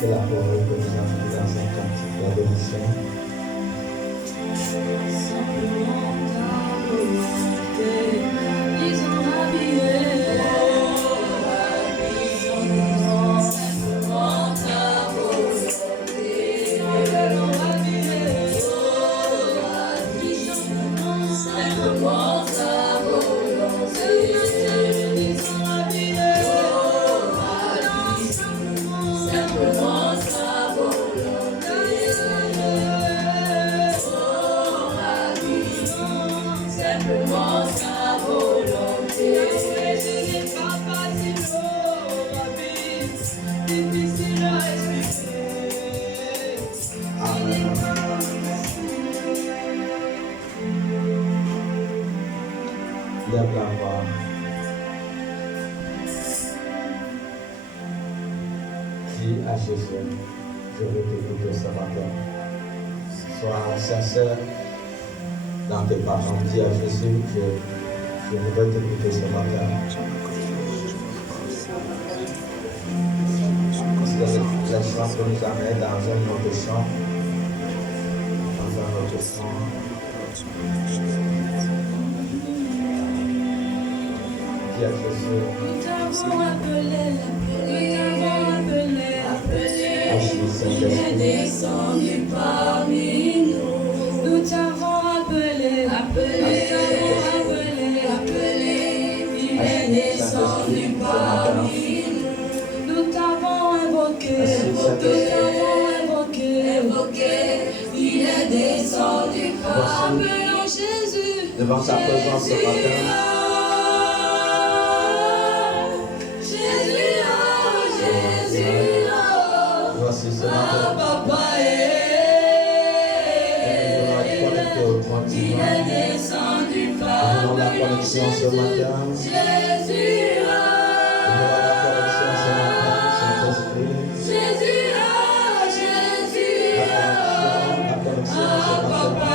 C'est la parole que nous avons dans un cantique d'adoration. Simplement ta volonté, disons habillé. Simplement ta volonté, simplement habillé. Simplement ta volonté, disons habillé. Simplement ta volonté. Simplement ta volonté. Ce n'est pas facile, oh, Rabbi, difficile à expliquer. Amen. Lève la voix. Dis à Jésus, je veux t'écouter ce matin. Sois sincère dans tes paroles. Dis à Jésus, je voudrais t'écouter ce matin. Parce que la chance que nous amène dans un autre champ. Dans un autre champ. Dis à Jésus. Nous t'avons appelé, il est descendu parmi nous. Nous t'avons appelé, il est descendu parmi nous. Nous t'avons invoqué, il est descendu parmi nous. Jésus, Devant sa présence ce matin. Voici ce matin. Papa, Nous allons être connectés au trône il divin. est descendu Nous parmi voulons la nous. connexion ce matin. Jésus, Nous voulons la connexion ce matin, Saint-Esprit. Jésus, La connexion ce matin. Papa,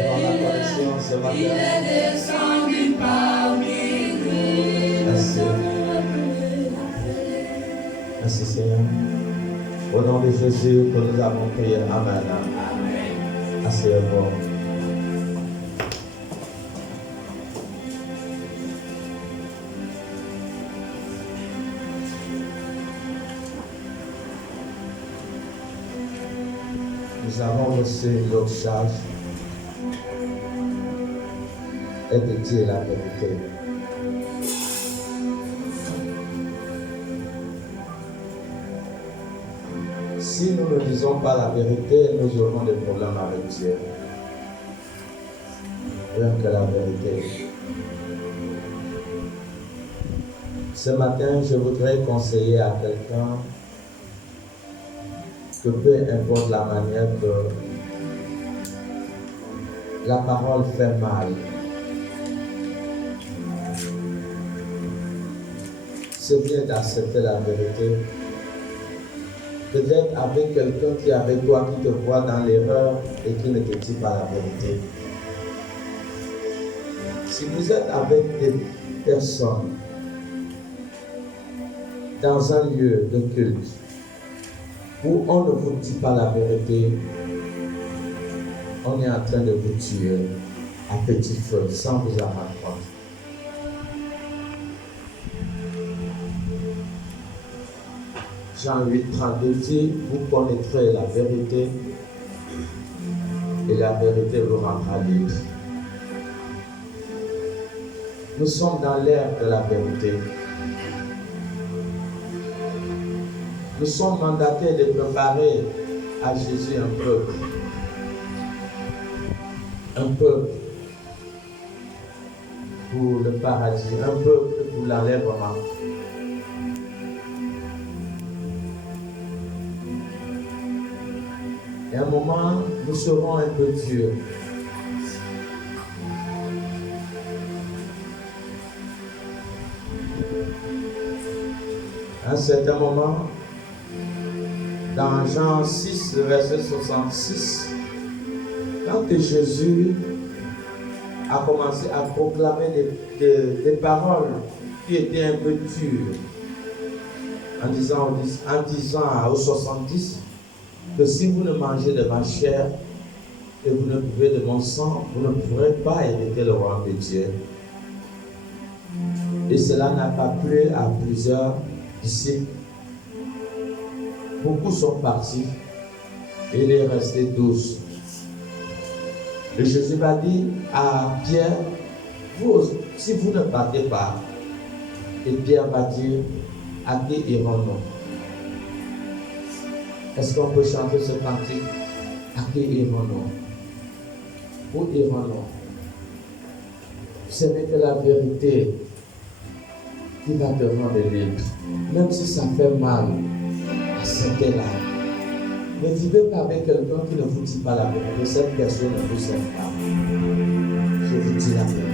Nous voulons la connexion ce il matin. est descendu parmi nous. Merci. Merci Seigneur. Au nom de Jésus que nous avons prié. Amen. Asseyez-vous. Nous avons reçu une autre charge et de dire la vérité. Si nous ne disons pas la vérité, nous aurons des problèmes avec Dieu. Rien que la vérité. Ce matin, je voudrais conseiller à quelqu'un que peu importe la manière que la parole fait mal, c'est bien d'accepter la vérité. Peut-être avec quelqu'un qui est avec toi, qui te voit dans l'erreur et qui ne te dit pas la vérité. Si vous êtes avec des personnes dans un lieu de culte où on ne vous dit pas la vérité, on est en train de vous tuer à petit feu sans vous en rendre compte. Jean 8, 32 dit, vous connaîtrez la vérité et la vérité vous rendra libre. Nous sommes dans l'ère de la vérité. Nous sommes mandatés de préparer à Jésus un peuple. Un peuple pour le paradis, un peuple pour l'enlèvement. Et à un moment, nous serons un peu durs. À un certain moment, dans Jean 6, verset 66, quand Jésus a commencé à proclamer des paroles qui étaient un peu dures, en disant aux 70 que si vous ne mangez de ma chair et vous ne buvez de mon sang, vous ne pourrez pas hériter le royaume de Dieu. Et cela n'a pas plu à plusieurs disciples. Beaucoup sont partis et il est resté 12. Et Jésus va dire à Pierre, si vous ne partez pas, et Pierre va dire, à qui irons-nous? Est-ce qu'on peut chanter ce cantique? À qui irons-nous? Où irons-nous? Ce n'est que la vérité qui va te rendre libre. Même si ça fait mal, acceptez-la. Ne vivez pas avec quelqu'un qui ne vous dit pas la vérité. Cette personne ne vous aime pas. Je vous dis la vérité.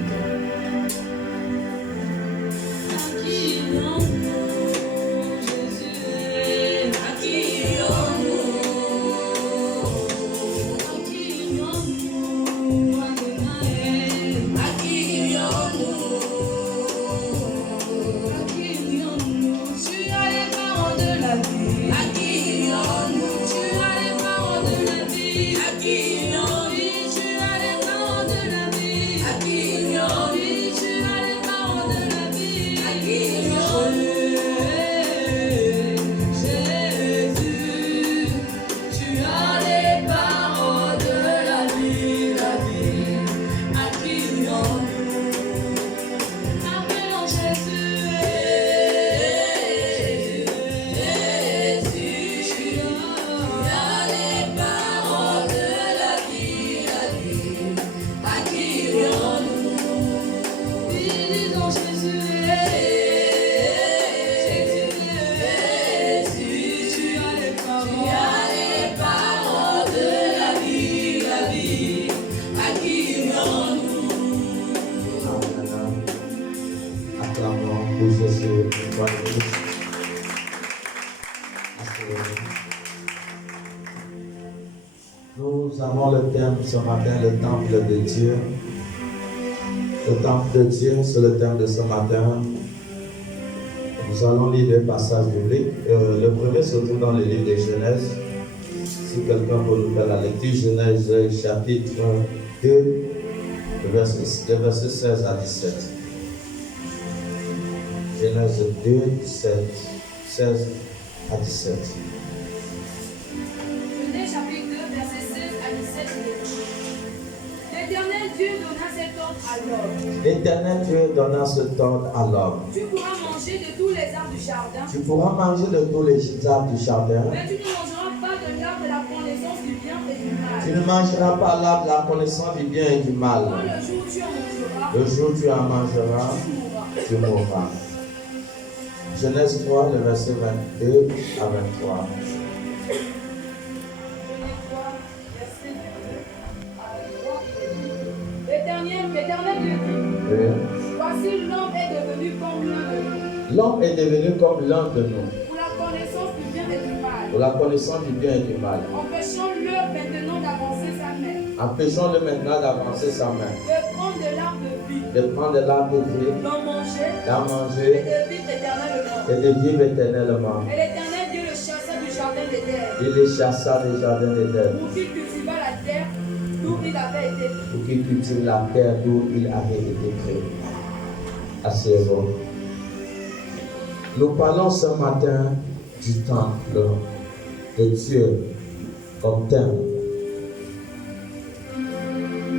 Nous avons le thème ce matin, le temple de Dieu. Le temple de Dieu, c'est le thème de ce matin. Nous allons lire des passages bibliques. Le premier se trouve dans le livre de Genèse. Si quelqu'un peut nous faire la lecture, Genèse chapitre 2, versets 16 à 17. Genèse 2, 16 à 17. Genèse chapitre 2, versets 16 à 17. L'Éternel Dieu donna cet ordre à l'homme. L'Éternel Dieu donna cet ordre à l'homme. Tu pourras manger de tous les arbres du jardin. Tu pourras manger de tous les arbres du jardin. Mais tu ne mangeras pas de l'arbre de la connaissance du bien et du mal. Tu ne mangeras pas l'arbre de la connaissance du bien et du mal. Quand le jour où tu en mangeras, Le jour où tu en mangeras, tu mourras. Genèse 3, le verset 22 à 23. L'Éternel Dieu dit, Oui. voici l'homme est devenu comme l'un de nous, L'homme est devenu comme l'un de nous, pour la connaissance du bien et du mal. pour la connaissance du bien et du mal. Empêchons-le maintenant d'avancer sa main, Empêchons-le maintenant d'avancer sa main, de prendre de l'arbre de vie, de prendre de l'arbre de vie, d'en manger d'en et manger de vivre éternellement. et de vivre éternellement. Et l'Éternel Dieu le chassa du jardin d'Éden, Il les chassa des jardins d'Éden, pour qu'il cultiva la terre d'où il avait été pris. pour qu'il cultive la terre d'où il avait été créé. Asseyez-vous. Nous parlons ce matin du temple de Dieu comme thème.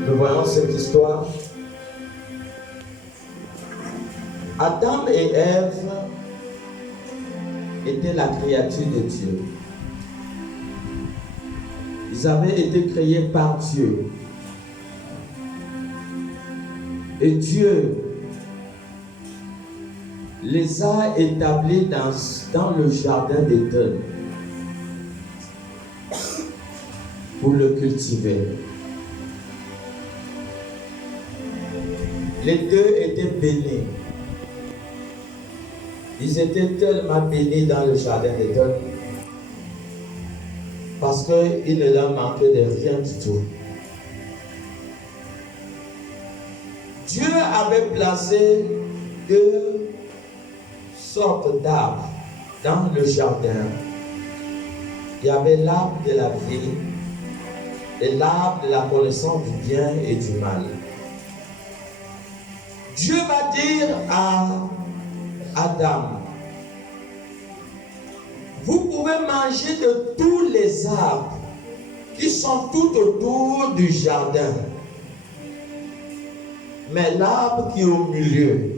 Nous voyons cette histoire. Adam et Ève étaient la créature de Dieu. Ils avaient été créés par Dieu. Et Dieu les a établis dans le jardin d'Éden pour le cultiver. Les deux étaient bénis. Ils étaient tellement bénis dans le jardin d'Éden parce qu'il ne leur manquait de rien du tout. Dieu avait placé deux sortes d'arbres dans le jardin, il y avait l'arbre de la vie et l'arbre de la connaissance du bien et du mal. Dieu va dire à Adam, vous pouvez manger de tous les arbres qui sont tout autour du jardin. Mais l'arbre qui est au milieu,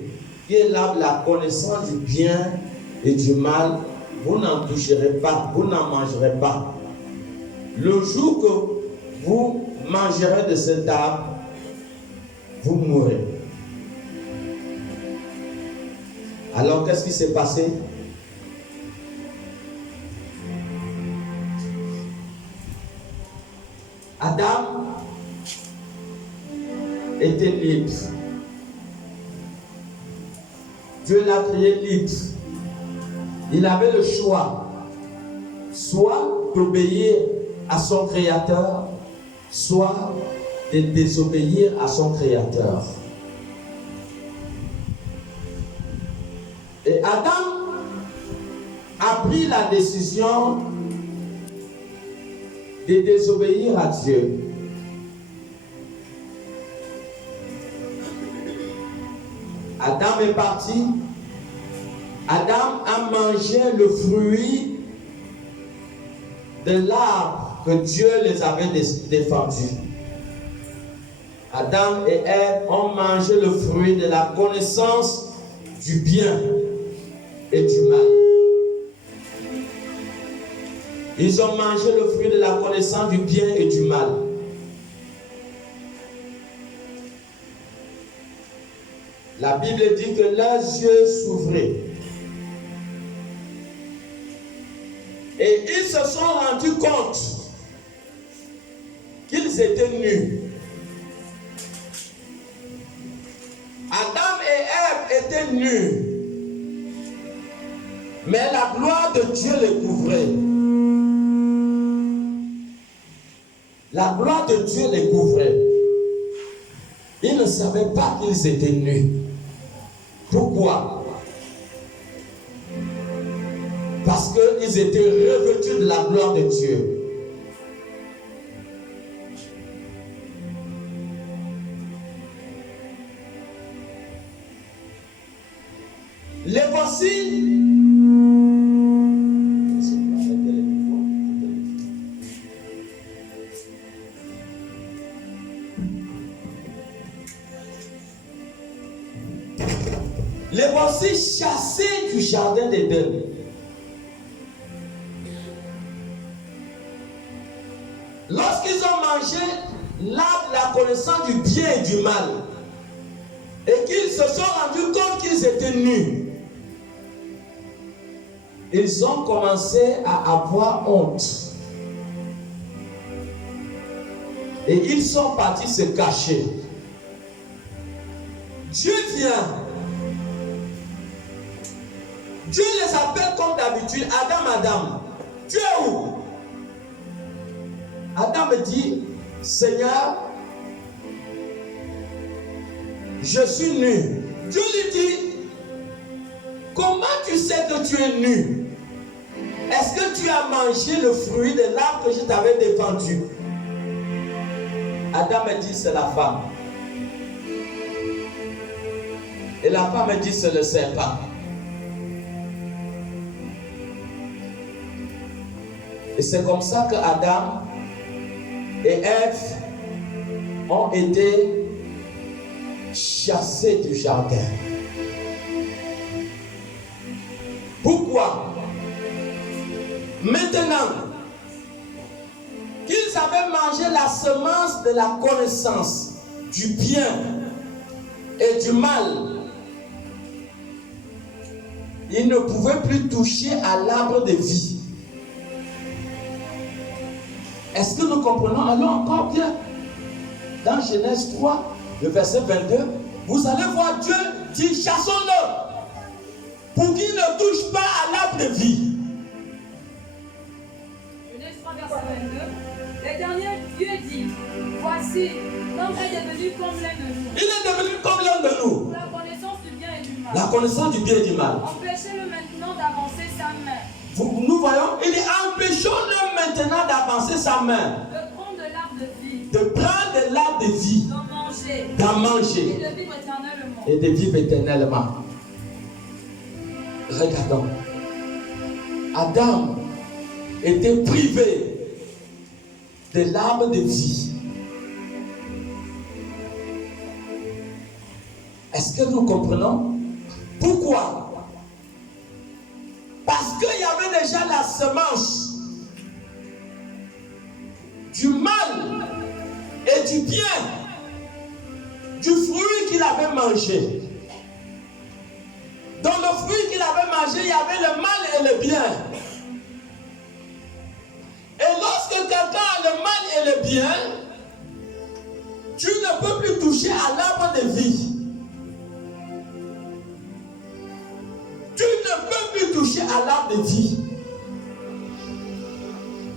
qui est l'arbre de la connaissance du bien et du mal, vous n'en toucherez pas, vous n'en mangerez pas. Le jour que vous mangerez de cet arbre, vous mourrez. Alors qu'est-ce qui s'est passé? Adam était libre. Dieu l'a créé libre. Il avait le choix, soit d'obéir à son Créateur, soit de désobéir à son Créateur. Et Adam a pris la décision de désobéir à Dieu. Adam est parti. Adam a mangé le fruit de l'arbre que Dieu les avait défendus. Adam et Ève ont mangé le fruit de la connaissance du bien et du mal. Ils ont mangé le fruit de la connaissance du bien et du mal. La Bible dit que leurs yeux s'ouvraient. Et ils se sont rendus compte qu'ils étaient nus. Adam et Ève étaient nus. Mais la gloire de Dieu les couvrait. La gloire de Dieu les couvrait. Ils ne savaient pas qu'ils étaient nus. Pourquoi? Parce qu'ils étaient revêtus de la gloire de Dieu. Les voici. Les voici chassés du jardin d'Éden. Lorsqu'ils ont mangé l'arbre de la connaissance du bien et du mal, et qu'ils se sont rendus compte qu'ils étaient nus, ils ont commencé à avoir honte. Et ils sont partis se cacher. Dieu vient. Dieu les appelle comme d'habitude, Adam, Adam. Tu es où? Adam me dit, Seigneur, je suis nu. Dieu lui dit, comment tu sais que tu es nu? Est-ce que tu as mangé le fruit de l'arbre que je t'avais défendu? Adam me dit, c'est la femme. Et la femme me dit, c'est le serpent. Et c'est comme ça que Adam et Ève ont été chassés du jardin. Pourquoi? Maintenant qu'ils avaient mangé la semence de la connaissance du bien et du mal, ils ne pouvaient plus toucher à l'arbre de vie. Est-ce que nous comprenons? Allons encore bien. Dans Genèse 3, le verset 22, vous allez voir Dieu dit, chassons-le pour qu'il ne touche pas à l'arbre de vie. Genèse 3, verset 22. L'Éternel Dieu dit, voici, l'homme est devenu comme l'un de nous. Il est devenu comme l'un de nous. Pour la connaissance du bien et du mal. La connaissance du bien et du mal. Empêchez-le maintenant d'avancer sa main Nous voyons, il dit empêchons-le maintenant d'avancer sa main, de prendre de l'arbre de vie, de prendre de l'arbre de vie, d'en d'en manger et de vivre éternellement. et de vivre éternellement. Regardons. Adam était privé de l'arbre de vie. Est-ce que nous comprenons? Pourquoi? Parce qu'il y avait déjà la semence du mal et du bien, du fruit qu'il avait mangé. Dans le fruit qu'il avait mangé, il y avait le mal et le bien. Et lorsque quelqu'un a le mal et le bien, tu ne peux plus toucher à l'arbre de vie. Tu ne peux plus toucher à l'arbre de vie.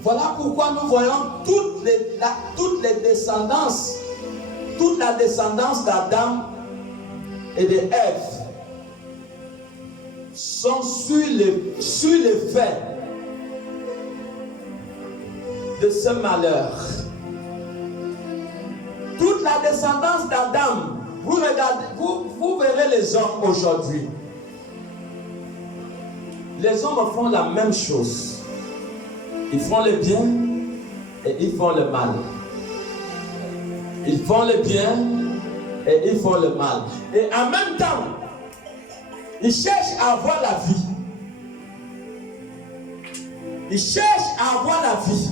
Voilà pourquoi nous voyons toutes les descendances, toute la descendance d'Adam et d'Ève sont sur l'effet de ce malheur. Toute la descendance d'Adam, vous regardez, vous verrez les hommes aujourd'hui. Les hommes font la même chose. Ils font le bien et ils font le mal. Ils font le bien et ils font le mal. Et en même temps, ils cherchent à avoir la vie. Ils cherchent à avoir la vie.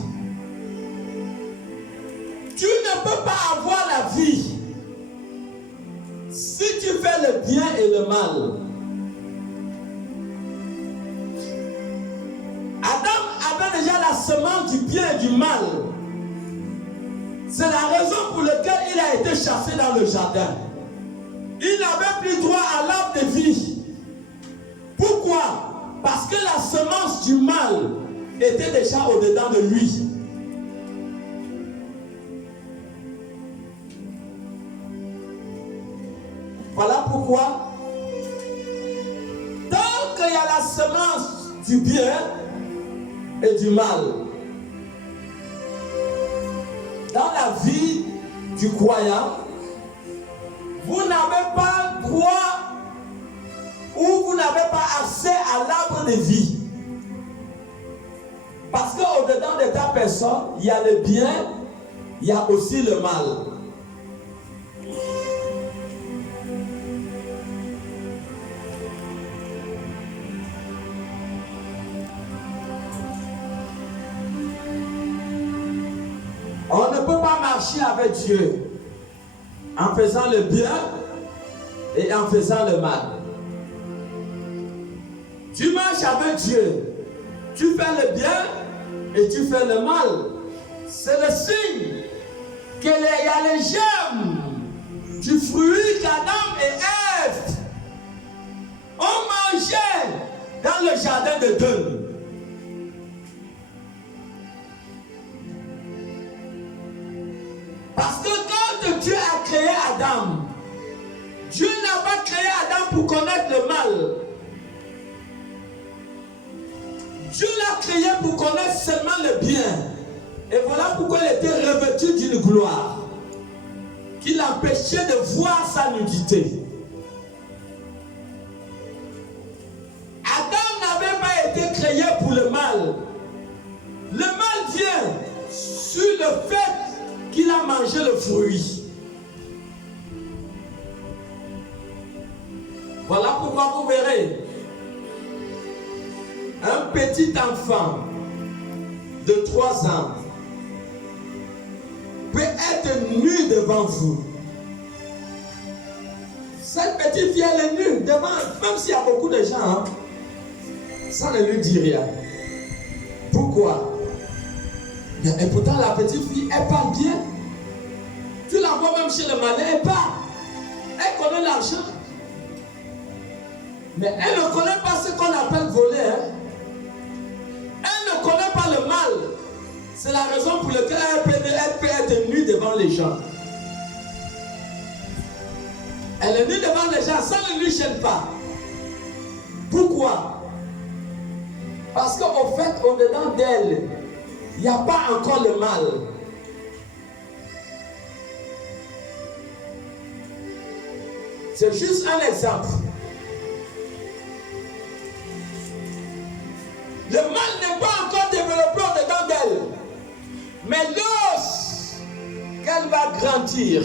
Tu ne peux pas avoir la vie si tu fais le bien et le mal. Adam avait déjà la semence du bien et du mal. C'est la raison pour laquelle il a été chassé dans le jardin. Il n'avait plus droit à l'arbre de vie. Pourquoi? Parce que la semence du mal était déjà au-dedans de lui. Voilà pourquoi, tant qu'il y a la semence du bien et du mal dans la vie du croyant, vous n'avez pas droit ou vous n'avez pas accès à l'arbre de vie. Parce qu'au-dedans de ta personne, il y a le bien, il y a aussi le mal. On ne peut pas marcher avec Dieu en faisant le bien et en faisant le mal. Tu marches avec Dieu, tu fais le bien et tu fais le mal. C'est le signe qu'il y a les germes du fruit qu'Adam et Ève ont mangé dans le jardin d'Éden. Parce que quand Dieu a créé Adam, Dieu n'a pas créé Adam pour connaître le mal. Dieu l'a créé pour connaître seulement le bien. Et voilà pourquoi il était revêtu d'une gloire qui l'empêchait de voir sa nudité. Adam n'avait pas été créé pour le mal. Le mal vient sur le fait qu'il a mangé le fruit. Voilà pourquoi vous verrez un petit enfant de 3 ans peut être nu devant vous. Cette petite fille, elle est nue devant, même s'il y a beaucoup de gens, hein, ça ne lui dit rien. Pourquoi? Et pourtant la petite fille, elle parle bien. Tu la vois même chez le malin, elle parle. Elle connaît l'argent. Mais elle ne connaît pas ce qu'on appelle voler. Hein. Elle ne connaît pas le mal. C'est la raison pour laquelle elle peut être nue devant les gens. Elle est nue devant les gens, ça ne lui gêne pas. Pourquoi? Parce qu'au fait, au-dedans d'elle, il n'y a pas encore le mal. C'est juste un exemple. Le mal n'est pas encore développé au-dedans d'elle. Mais lorsqu'elle va grandir,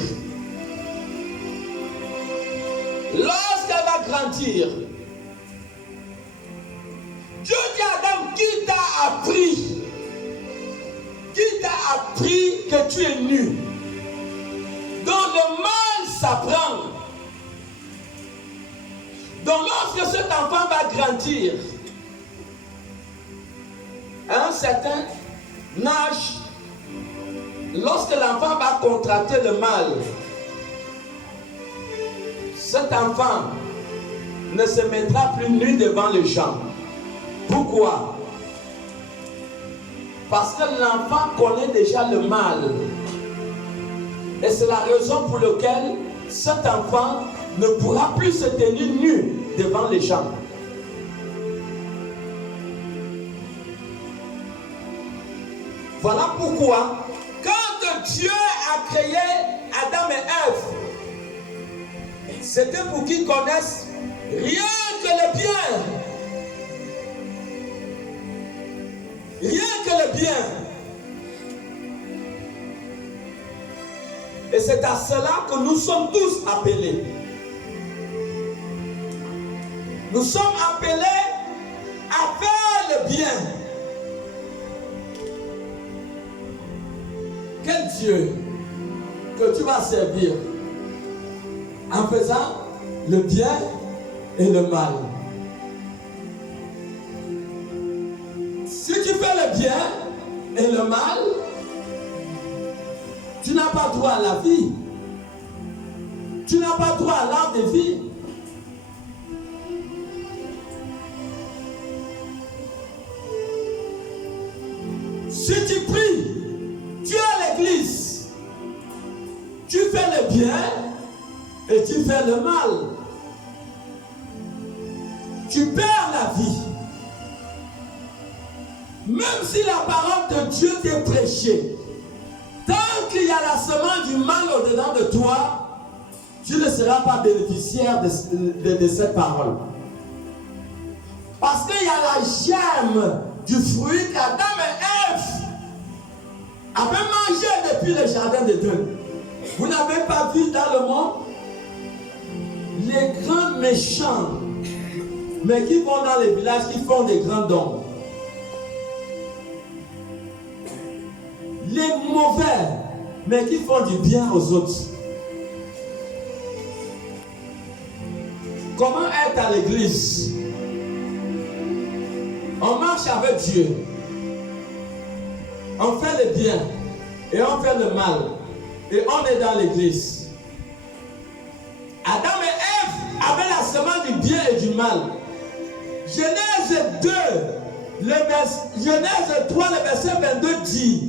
Dieu dit à Adam, qui t'a appris que tu es nu? Donc le mal s'apprend. Donc lorsque cet enfant va grandir, à un certain âge, lorsque l'enfant va contracter le mal, cet enfant ne se mettra plus nu devant les gens. Pourquoi? Parce que l'enfant connaît déjà le mal. Et c'est la raison pour laquelle cet enfant ne pourra plus se tenir nu devant les gens. Voilà pourquoi, quand Dieu a créé Adam et Ève, c'était pour qu'ils connaissent rien que le bien. Rien que le bien. Et c'est à cela que nous sommes tous appelés. Nous sommes appelés à faire le bien. Quel Dieu que tu vas servir en faisant le bien et le mal. Si tu fais le bien et le mal, tu n'as pas droit à la vie. Tu n'as pas droit à l'arbre de vie. Si tu pries, tu es à l'église, tu fais le bien et tu fais le mal. Tu perds la vie. Même si la parole de Dieu t'est prêchée, tant qu'il y a la semence du mal au-dedans de toi, tu ne seras pas bénéficiaire de cette parole. Parce qu'il y a la germe du fruit qu'Adam et Ève avaient mangé depuis le jardin d'Éden. Vous n'avez pas vu dans le monde les grands méchants, mais qui vont dans les villages, qui font des grands dons. Les mauvais, mais qui font du bien aux autres. Comment être à l'église? On marche avec Dieu. On fait le bien et on fait le mal. Et on est dans l'église. Adam et Ève avaient la semence du bien et du mal. Genèse 2, Genèse 3, le verset 22 dit,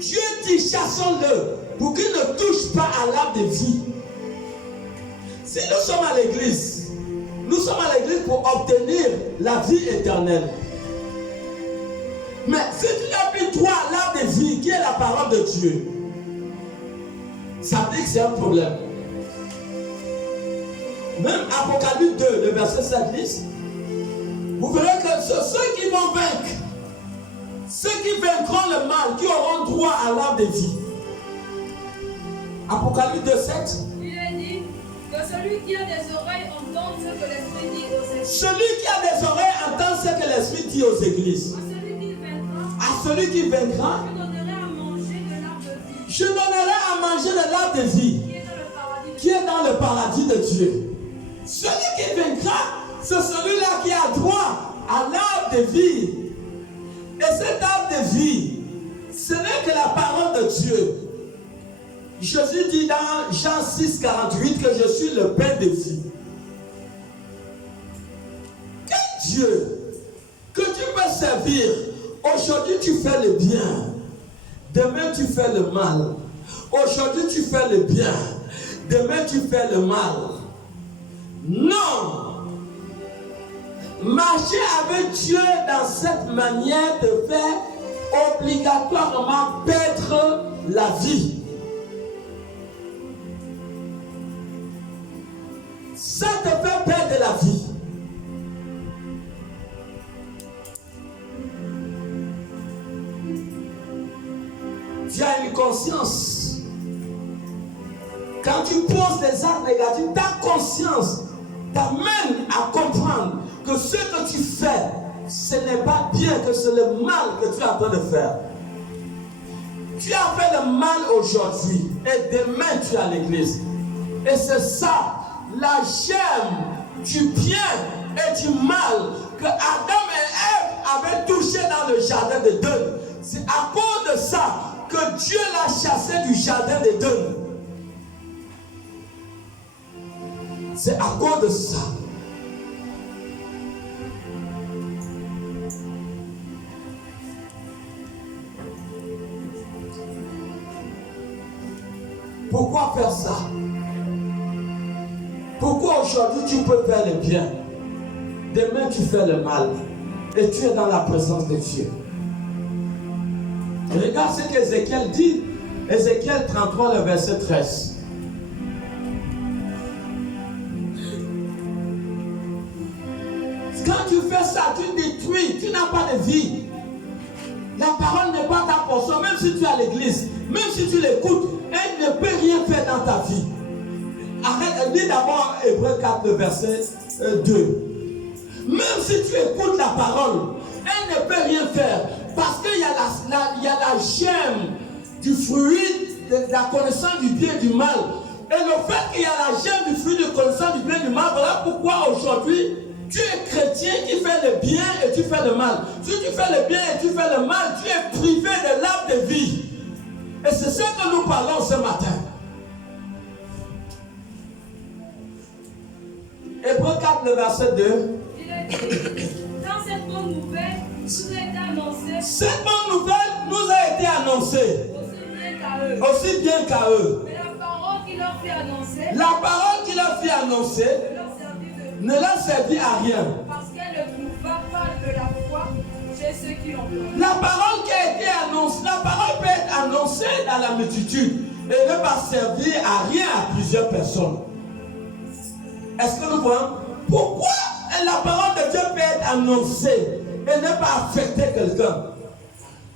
Dieu dit, chassons-le pour qu'il ne touche pas à l'arbre de vie. Si nous sommes à l'église, nous sommes à l'église pour obtenir la vie éternelle. Mais si tu n'as plus droit à l'arbre de vie, qui est la parole de Dieu, ça veut dire que c'est un problème. Même Apocalypse 2, le verset 7 dit, vous verrez que ceux qui vont vaincre, ceux qui vaincront le mal, qui auront droit à l'arbre de vie. Apocalypse 2, 7. Il est dit que celui qui a des oreilles entende ce que l'Esprit dit aux églises. Celui qui a des oreilles entend ce que l'Esprit dit aux églises. À celui qui vaincra, je donnerai à manger de l'arbre de vie. Je donnerai à manger de l'arbre de vie qui est dans le paradis de Dieu. Celui qui vaincra, c'est celui-là qui a droit à l'arbre de vie. Et cet arbre de vie, ce n'est que la parole de Dieu. Jésus dit dans Jean 6, 48 que je suis le pain de vie. Quel Dieu que tu peux servir? Aujourd'hui tu fais le bien, demain tu fais le mal. Aujourd'hui tu fais le bien, demain tu fais le mal. Non! Marcher avec Dieu dans cette manière de faire obligatoirement perdre la vie. Ça te fait perdre la vie. Tu as une conscience. Quand tu poses des actes négatifs, ta conscience t'amène à comprendre que ce que tu fais, ce n'est pas bien, que c'est le mal que tu es en train de faire. Tu as fait le mal aujourd'hui et demain tu es à l'église. Et c'est ça, la gemme du bien et du mal que Adam et Ève avaient touché dans le jardin d'Éden. C'est à cause de ça que Dieu l'a chassé du jardin d'Éden. C'est à cause de ça. Pourquoi faire ça? Pourquoi aujourd'hui tu peux faire le bien? Demain tu fais le mal. Et tu es dans la présence de Dieu. Regarde ce qu'Ézéchiel dit. Ézéchiel 33, le verset 13. Quand tu fais ça, tu détruis, tu n'as pas de vie. La parole n'est pas ta portion, même si tu es à l'église, même si tu l'écoutes, elle ne peut rien faire dans ta vie. Arrête, lis d'abord Hébreux 4, le verset 2. Même si tu écoutes la parole, elle ne peut rien faire. Parce qu'il y a la gemme du fruit de la connaissance du bien et du mal. Et le fait qu'il y a la gemme du fruit de connaissance du bien et du mal, voilà pourquoi aujourd'hui, tu es chrétien qui fait le bien et tu fais le mal. Si tu fais le bien et tu fais le mal, tu es privé de l'arbre de vie. Et c'est ce que nous parlons ce matin. Hébreux 4, le verset 2. Il est dit, dans cette bonne nouvelle, nous a été annoncée. Cette bonne nouvelle nous a été annoncée. Aussi bien qu'à eux. Mais la parole qui leur fit annoncer. La parole qui leur fit annoncer ne leur servit à rien. Parce qu'elle ne trouva pas de la foi chez ceux qui l'ont cru. La parole qui a été annoncée, la parole peut être annoncée dans la multitude et ne pas servir à rien à plusieurs personnes. Est-ce que nous voyons pourquoi la parole de Dieu peut être annoncée et ne pas affecter quelqu'un?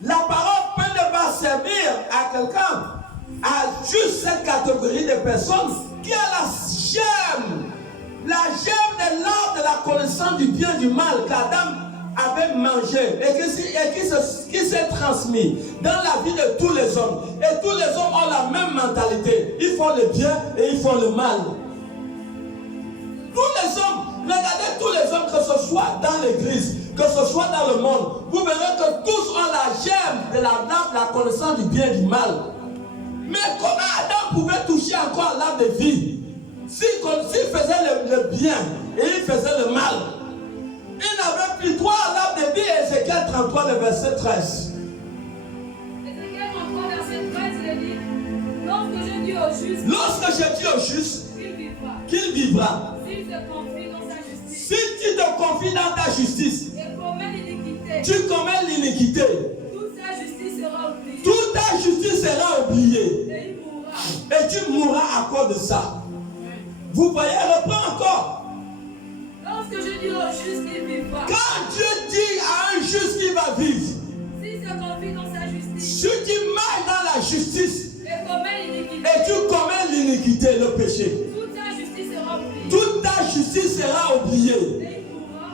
La parole peut ne pas servir à quelqu'un, à juste cette catégorie de personnes qui a la gemme de l'arbre de la connaissance du bien et du mal qu'Adam avait mangé et qui s'est transmis dans la vie de tous les hommes. Et tous les hommes ont la même mentalité. Ils font le bien et ils font le mal. Tous les hommes, regardez tous les hommes, que ce soit dans l'église, que ce soit dans le monde, vous verrez que tous ont la gemme de la connaissance du bien et du mal. Mais comment Adam pouvait toucher encore l'arbre de vie? S'il faisait le bien et il faisait le mal, il n'avait plus droit à l'arbre de vie. Ézéchiel 33, le verset 13. Ézéchiel 33, verset 13, il dit, lorsque je dis au juste, qu'il vivra. S'il se confie dans sa justice. Si tu te confies dans ta justice, Et commet l'iniquité. tu commets l'iniquité. Toute sa justice sera oubliée. Toute ta justice sera oubliée. Et il mourra. Et tu mourras à cause de ça. Vous voyez, reprends encore. Lorsque je dis au juste qu'il vivra. Quand Dieu dit à un juste qu'il va vivre, S'il se confie dans sa justice. si tu marches dans la justice Et commet l'iniquité. et tu commets l'iniquité, le péché, Toute sa justice sera oubliée. toute ta justice sera oubliée. Et il mourra.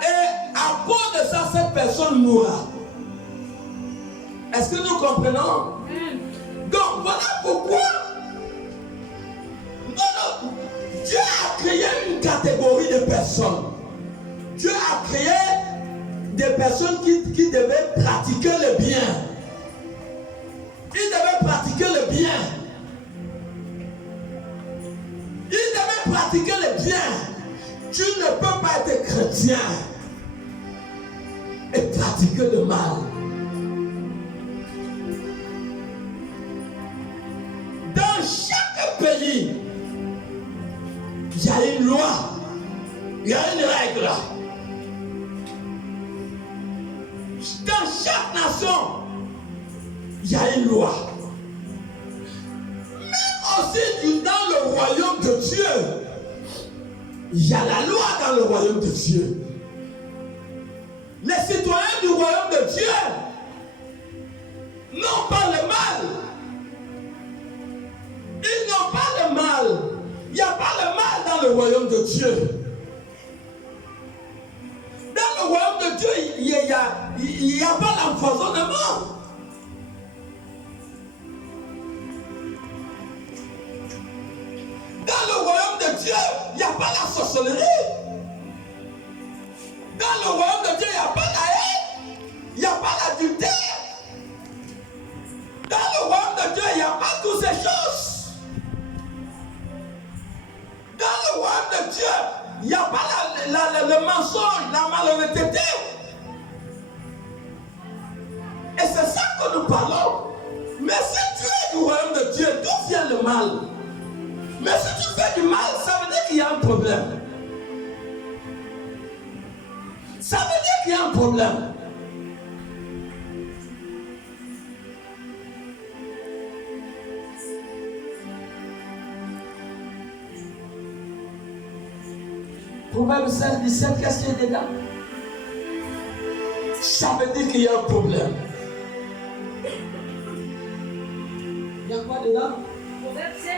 Et à cause de ça, cette personne mourra. Est-ce que nous comprenons? Donc voilà pourquoi Dieu a créé une catégorie de personnes. Dieu a créé des personnes qui devaient pratiquer le bien. Ils devaient pratiquer le bien. Ils devaient pratiquer le bien. Tu ne peux pas être chrétien et pratiquer le mal. Dans chaque pays, il y a une loi, il y a une règle. nation, il y a une loi. Même aussi dans le royaume de Dieu, il y a la loi dans le royaume de Dieu. Les citoyens du royaume de Dieu n'ont pas le mal. Ils n'ont pas le mal. Il n'y a pas le mal dans le royaume de Dieu. Dans le royaume de Dieu, il n'y a pas l'empoisonnement. Dans le royaume de Dieu, il n'y a pas la sorcellerie. Dans le royaume de Dieu, il n'y a pas la haine. Il n'y a pas l'adultère. Dans le royaume de Dieu, il n'y a pas toutes ces choses. Dans le royaume de Dieu, il n'y a pas le mensonge, la malhonnêteté. Et c'est ça que nous parlons. Mais si tu es du royaume de Dieu, d'où vient le mal? Mais si tu fais du mal, ça veut dire qu'il y a un problème. Ça veut dire qu'il y a un problème. Proverbe 16, 17, qu'est-ce qu'il y a dedans? Ça veut dire qu'il y a un problème. Il y a quoi dedans? Proverbe 16,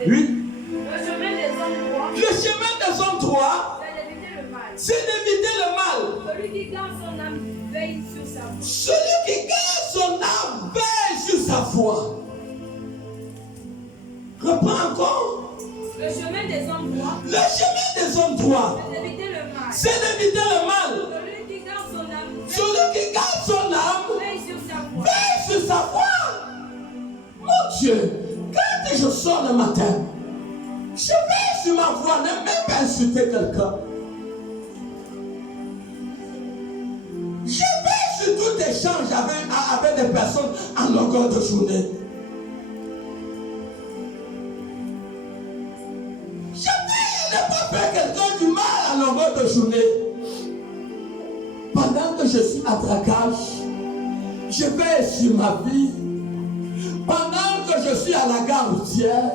17. Oui. Le chemin des hommes droits. Le chemin des hommes droits, C'est d'éviter le mal. c'est d'éviter le mal. Celui qui garde son âme veille sur sa voie. Celui qui garde son âme veille sur sa foi. Reprends encore. Le chemin des hommes droits. Le chemin des hommes droits, C'est d'éviter le mal. c'est d'éviter le mal. Celui qui garde son âme Celui qui garde son âme veille sur sa voie. veille sur sa foi. Mon Dieu, quand je sors le matin, je veille sur ma foi, ne même pas insulter quelqu'un. Je veille sur tout échange avec des personnes en longueur de journée. Je veille à ne pas faire quelqu'un du mal à longueur de journée. Pendant que je suis à traquage, je veille sur ma vie. Pendant que je suis à la gare routière,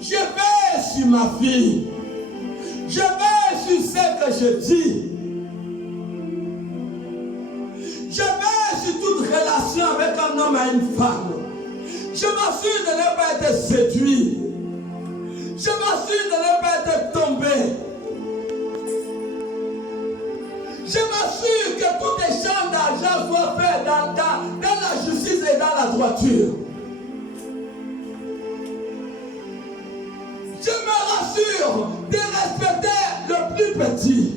je veille sur ma fille. Je veille sur ce que je dis. Je veille sur toute relation avec un homme et une femme. Je m'assure de ne pas être séduit. Je m'assure de ne pas être tombé. Je m'assure que tout échange d'argent soit fait dans la justice et dans la droiture. Je me rassure de respecter le plus petit.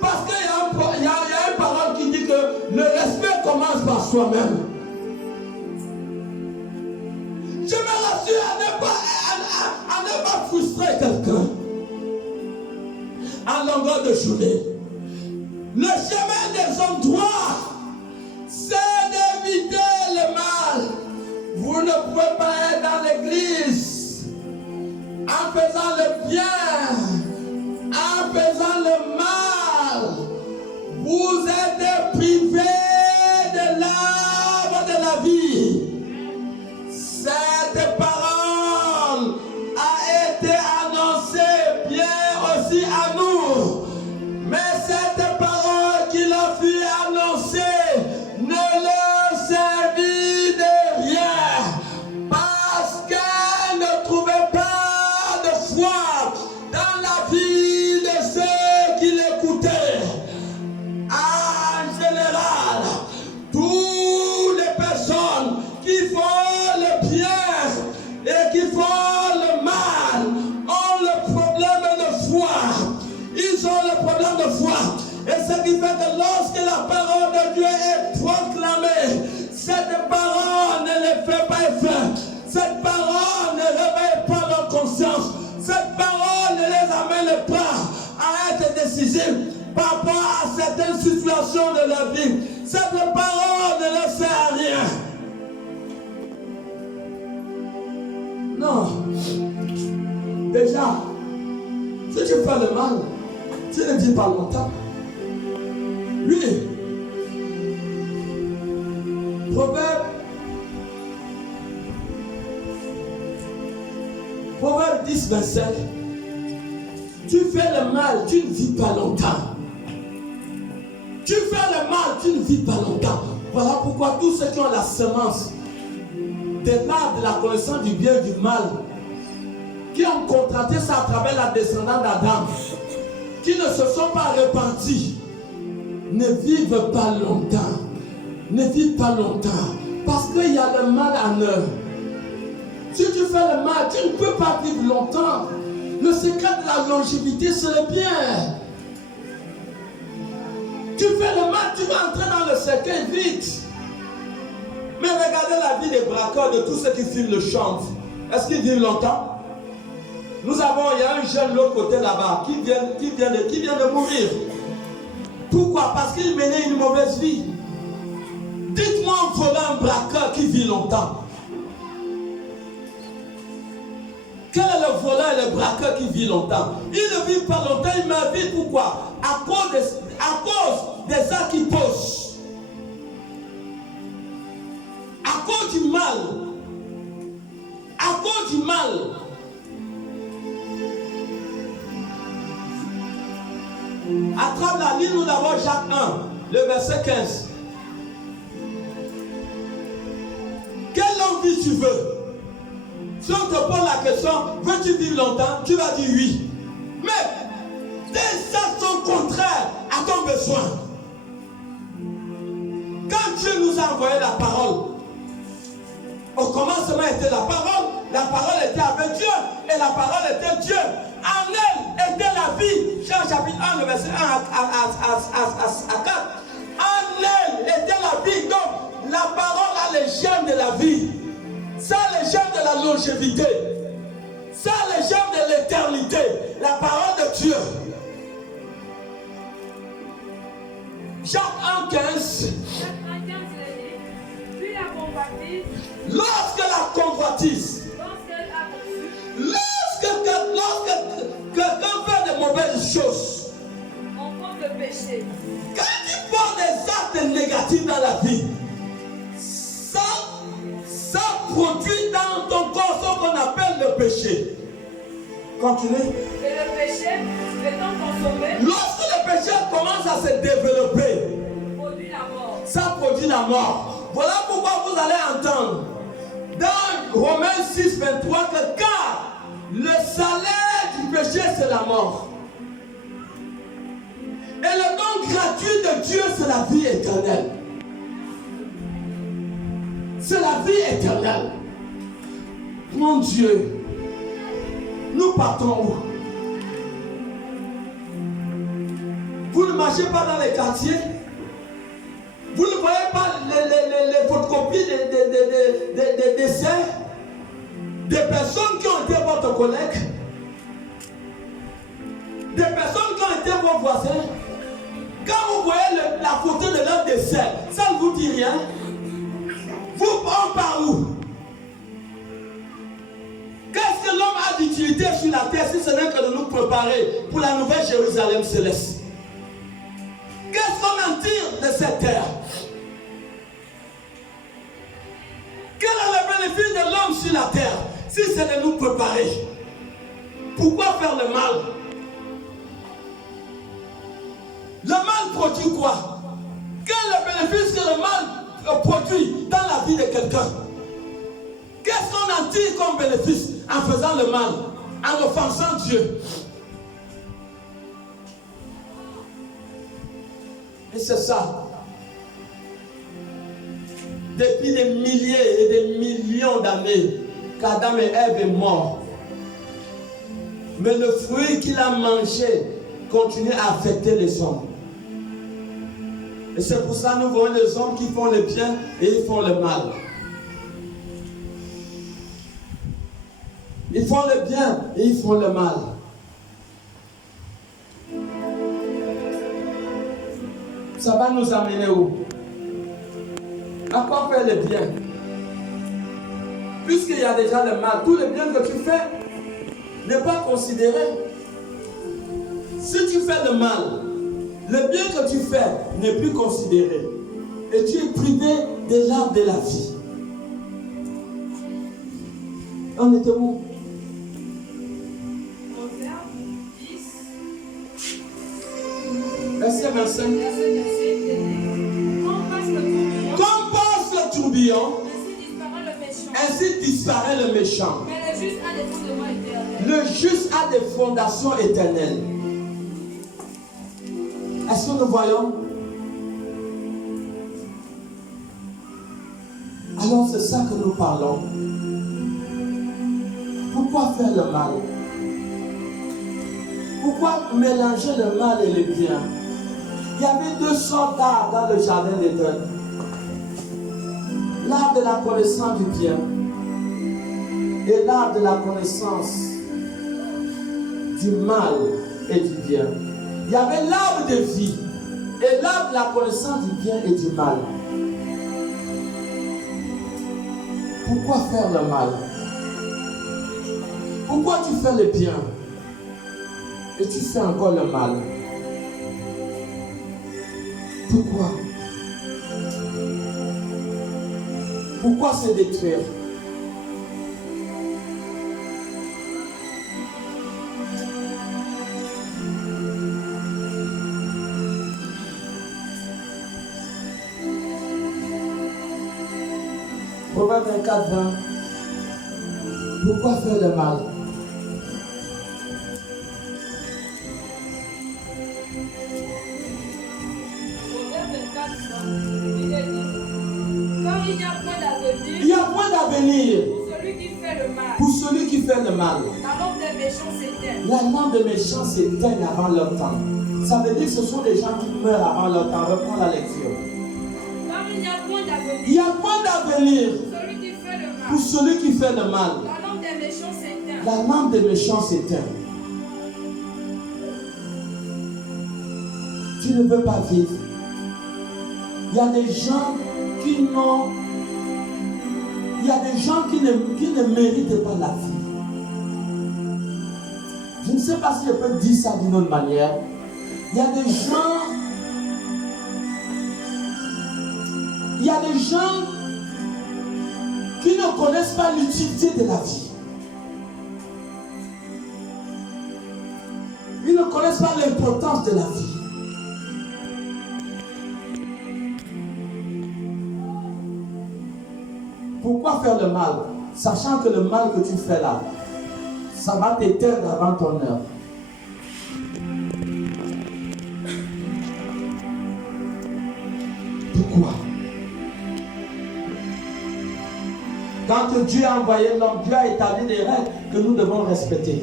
Parce qu'il y a une parole qui dit que le respect commence par soi-même. Je me rassure à ne pas frustrer quelqu'un en longueur de journée. Le chemin des hommes droits, c'est d'éviter le mal. Vous ne pouvez pas être dans l'église en faisant le bien, en faisant le mal. Vous êtes privés de l'arbre de la vie. Cette parole a été annoncée bien aussi à nous. Mais cette parole qu'il a fut annoncée ne leur servit de rien. Parce qu'elle ne trouvait pas de foi dans la vie de ceux qui l'écoutaient. En général, toutes les personnes qui font le bien et qui font le mal ont le problème de foi. Ils ont le problème de foi. Et ce qui fait que lorsque la parole de Dieu est proclamée, cette parole ne les fait pas effet. Cette parole ne réveille pas leur conscience. Cette parole ne les amène pas à être décisifs par rapport à certaines situations de leur vie. Cette parole ne leur sert à rien. Non. Déjà, si tu fais le mal, tu ne dis pas longtemps. Oui. Proverbe 10, 27. Tu fais le mal, tu ne vis pas longtemps. Tu fais le mal, tu ne vis pas longtemps. Voilà pourquoi tous ceux qui ont la semence de l'art de la connaissance du bien et du mal, qui ont contracté ça à travers la descendance d'Adam, qui ne se sont pas repentis, ne vivent pas longtemps. Ne vivent pas longtemps. Parce qu'il y a le mal en eux. Si tu fais le mal, tu ne peux pas vivre longtemps. Le secret de la longévité, c'est le bien. Tu fais le mal, tu vas entrer dans le cercueil vite. Mais regardez la vie des braqueurs, de tous ceux qui filment le chantent. Est-ce qu'ils vivent longtemps? Il y a un jeune de l'autre côté là-bas qui vient de mourir. Pourquoi? Parce qu'il menait une mauvaise vie. Dites-moi un voleur, un braqueur qui vit longtemps. Quel est le voleur et le braqueur qui vit longtemps? Il ne vit pas longtemps, il meurt vite. Pourquoi? À cause des actes qu'il pose. À cause du mal. À cause du mal. Attrape la ligne, nous avons Jacques 1, le verset 15. Quelle longue vie tu veux? Si on te pose la question, veux-tu vivre longtemps? Tu vas dire oui. Mais des actes sont contraires à ton besoin. Quand Dieu nous a envoyé la parole, au commencement était la parole était avec Dieu, et la parole était Dieu. En elle était la vie. Jean chapitre 1, le verset 1 à 4. En elle était la vie. Donc, la parole a les germes de la vie. Ça a les germes de la longévité. Ça a les germes de l'éternité. La parole de Dieu. Jacques 1, 15. Puis la convoitise. Lorsque la convoitise. Lorsque quelqu'un fait de mauvaises choses. On compte le péché. Quand tu portes des actes négatifs dans la vie, ça produit dans ton corps ce qu'on appelle le péché. Continuez. Et le péché, étant consommé, lorsque le péché commence à se développer, produit la mort. Ça produit la mort. Voilà pourquoi vous allez entendre dans Romains 6, 23 que car le salaire du péché c'est la mort. Et le don gratuit de Dieu c'est la vie éternelle. C'est la vie éternelle. Mon Dieu, nous partons où? Vous ne marchez pas dans les quartiers? Vous ne voyez pas les photocopies des décès des personnes qui ont été votre collègue, des personnes qui ont été vos voisins? Quand vous voyez la photo de leur décès, ça ne vous dit rien? Vous, on part où? Qu'est-ce que l'homme a d'utilité sur la terre si ce n'est que de nous préparer pour la nouvelle Jérusalem céleste? Qu'est-ce qu'on en tire de cette terre? Quel est le bénéfice de l'homme sur la terre si c'est de nous préparer? Pourquoi faire le mal? Le mal produit quoi? Quel est le bénéfice que le mal produit dans la vie de quelqu'un? Qu'est-ce qu'on en tire comme bénéfice en faisant le mal, en offensant Dieu? Et c'est ça. Depuis des milliers et des millions d'années qu'Adam et Ève est mort. Mais le fruit qu'il a mangé continue à affecter les hommes. Et c'est pour ça que nous voyons les hommes qui font le bien et ils font le mal. Ils font le bien et ils font le mal. Ça va nous amener où? À quoi faire le bien? Puisqu'il y a déjà le mal, tout le bien que tu fais n'est pas considéré. Si tu fais le mal, le bien que tu fais n'est plus considéré. et tu es privé de l'arbre de la vie. On était où? Proverbe 10, Verset 25. verset 27. Quand passe le tourbillon, Comme passe le tourbillon, ainsi disparaît le méchant. ainsi disparaît le méchant. Mais le juste a des fondements éternels. Le juste a des fondations éternelles. Est-ce que nous voyons? Alors c'est ça que nous parlons. Pourquoi faire le mal? Pourquoi mélanger le mal et le bien? Il y avait deux sortes d'arbres dans le jardin d'Éden. L'arbre de la connaissance du bien et l'arbre de la connaissance du mal et du bien. Il y avait l'arbre de vie et l'arbre de la connaissance du bien et du mal. Pourquoi faire le mal? Pourquoi tu fais le bien et tu fais encore le mal? Pourquoi? Pourquoi se détruire? Proverbe 24, 20. Pourquoi faire le mal? Proverbe 24, 20. Il est dit, quand il n'y a point d'avenir, Il y a point d'avenir pour celui qui fait le mal, pour celui qui fait le mal. la lampe des méchants s'éteint. La lampe des méchants s'éteint avant leur temps. Ça veut dire que ce sont des gens qui meurent avant leur temps. Reprends la lecture. Quand il n'y a point d'avenir, Il y a point d'avenir celui qui fait le mal, pour celui qui fait le mal. la lampe des méchants s'éteint. La lampe des méchants s'éteint. Tu ne peux pas vivre. Il y a des gens qui n'ont... Il y a des gens qui ne méritent pas la vie. Je ne sais pas si je peux dire ça d'une autre manière. Il y a des gens... Il y a des gens qui ne connaissent pas l'utilité de la vie. Ils ne connaissent pas l'importance de la vie. Pourquoi faire le mal, sachant que le mal que tu fais là, ça va t'éteindre avant ton heure? Pourquoi? Quand Dieu a envoyé l'homme, Dieu a établi des règles que nous devons respecter.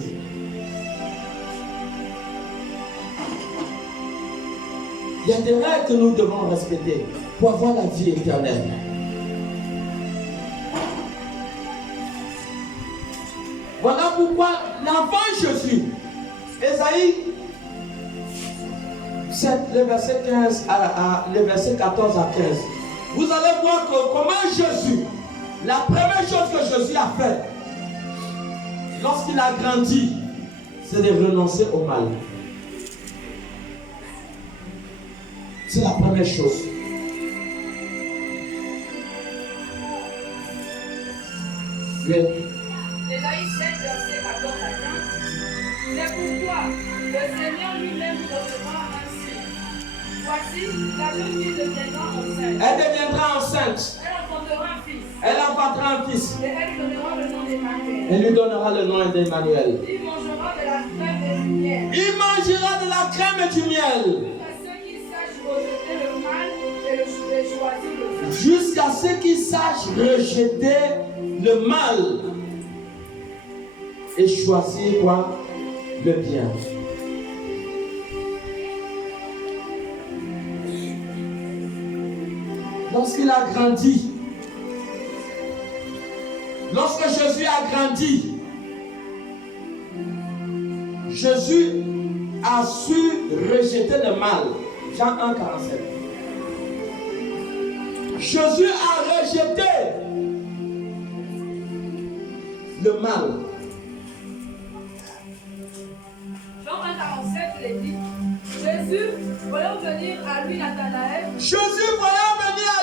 Il y a des règles que nous devons respecter pour avoir la vie éternelle. Voilà pourquoi l'enfant Jésus, Ésaïe 7, le verset 15 le verset 14 à 15. Vous allez voir que comment Jésus, la première chose que Jésus a fait lorsqu'il a grandi, c'est de renoncer au mal. C'est la première chose. Oui. Ésaïe 7, verset 14 à 15. C'est pourquoi le Seigneur lui-même donnera ainsi. Voici, la jeune fille deviendra enceinte. Elle deviendra enceinte. Elle enfantera un fils. Elle enfantera un fils. Et elle lui donnera le nom d'Emmanuel. Elle lui donnera le nom d'Emmanuel. Il mangera de la crème et du miel. Il mangera de la crème et du miel. Jusqu'à ceux qui sachent rejeter le mal et choisir le bien. Jusqu'à ce qu'il sache rejeter le mal et choisir quoi? Le bien. Lorsqu'il a grandi, lorsque Jésus a grandi, Jésus a su rejeter le mal. Jean 1, 47. Jésus a rejeté le mal. Jean 1, 47, il est dit, Jésus, voyant venir à lui Nathanaël, Jésus voyant venir à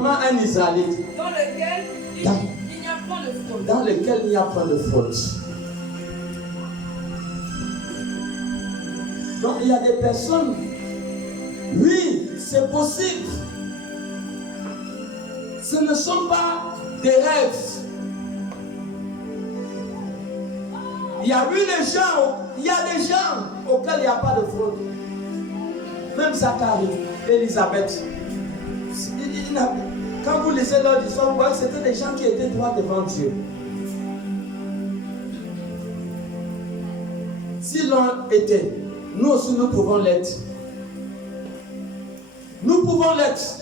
vraiment un Israélite dans lequel il n'y a point de faute. dans lequel il n'y a pas de faute. Donc il y a des personnes, oui, c'est possible. Ce ne sont pas des rêves. Il y a des gens auxquels il n'y a pas de faute. Même Zacharie, Élisabeth. Quand vous lisez leur histoire, vous voyez que c'était des gens qui étaient droits devant Dieu. S'ils l'ont été, nous aussi nous pouvons l'être. Nous pouvons l'être.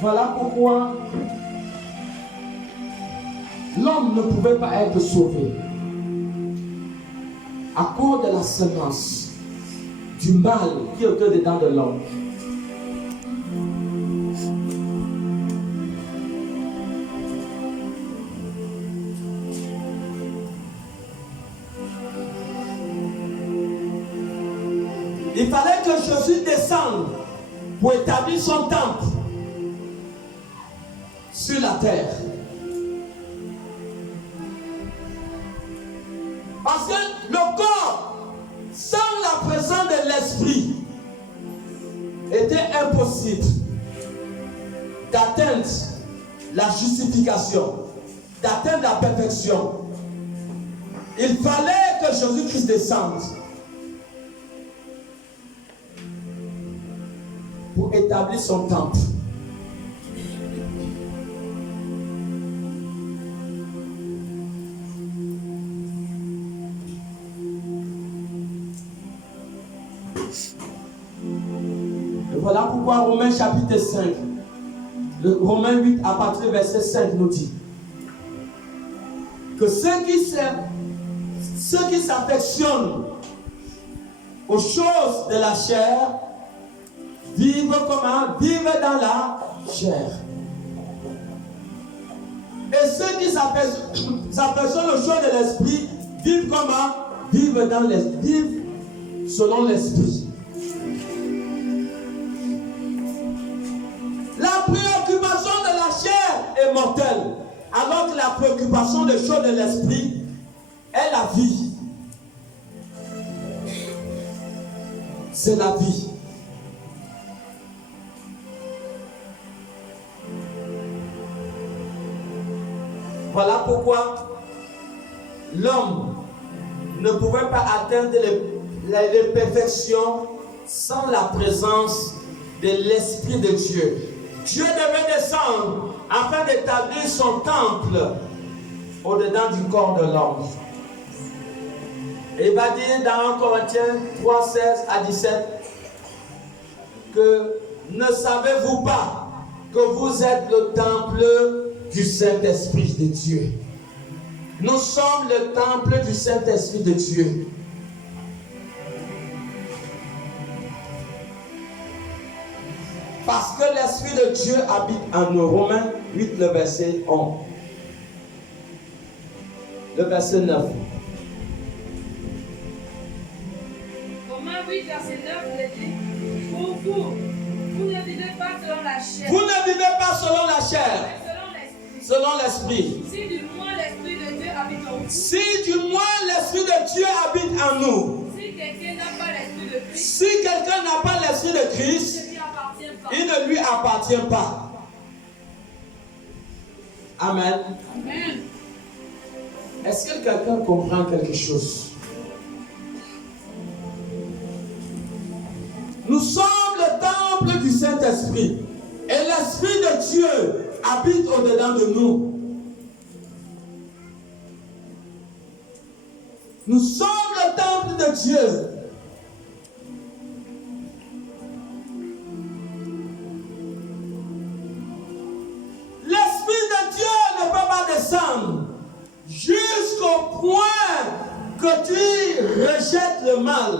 Voilà pourquoi l'homme ne pouvait pas être sauvé à cause de la semence du mal qui était dedans de l'homme. Il fallait que Jésus descende pour établir son temple sur la terre. Parce que le corps, sans la présence de l'esprit, était impossible d'atteindre la justification, d'atteindre la perfection. Il fallait que Jésus-Christ descende pour établir son temple. Et voilà pourquoi Romains chapitre 5, Romains 8 à partir du verset 5 nous dit que ceux qui s'affectionnent aux choses de la chair vivent comment? Vivent dans la chair. Et ceux qui s'affectionnent aux choses de l'esprit vivent comment? Vivent dans l'esprit, vivent selon l'esprit. La préoccupation de la chair est mortelle, alors que la préoccupation des choses de l'esprit est la vie. C'est la vie. Voilà pourquoi l'homme ne pouvait pas atteindre les perfections sans la présence de l'Esprit de Dieu. Dieu devait descendre afin d'établir son temple au-dedans du corps de l'homme. Et il va dire dans 1 Corinthiens 3, 16 à 17 que ne savez-vous pas que vous êtes le temple du Saint-Esprit de Dieu? Nous sommes le temple du Saint-Esprit de Dieu. Parce que l'Esprit de Dieu habite en nous. Romains 8, le verset 11. Le verset 9. Romains 8, verset 9, il dit: pour vous ne vivez pas selon la chair. Vous ne vivez pas selon la chair, Mais selon l'Esprit. si du moins l'Esprit de Dieu habite en vous. Si du moins l'Esprit de Dieu habite en nous. Si quelqu'un n'a pas l'Esprit de Christ, Si quelqu'un n'a pas l'Esprit de Christ, il ne lui appartient pas. il ne lui appartient pas. Amen. Amen. Est-ce que quelqu'un comprend quelque chose? Nous sommes le temple du Saint-Esprit. Et l'Esprit de Dieu habite au-dedans de nous. Nous sommes le temple de Dieu. L'Esprit de Dieu ne peut pas descendre jusqu'au point que tu rejettes le mal.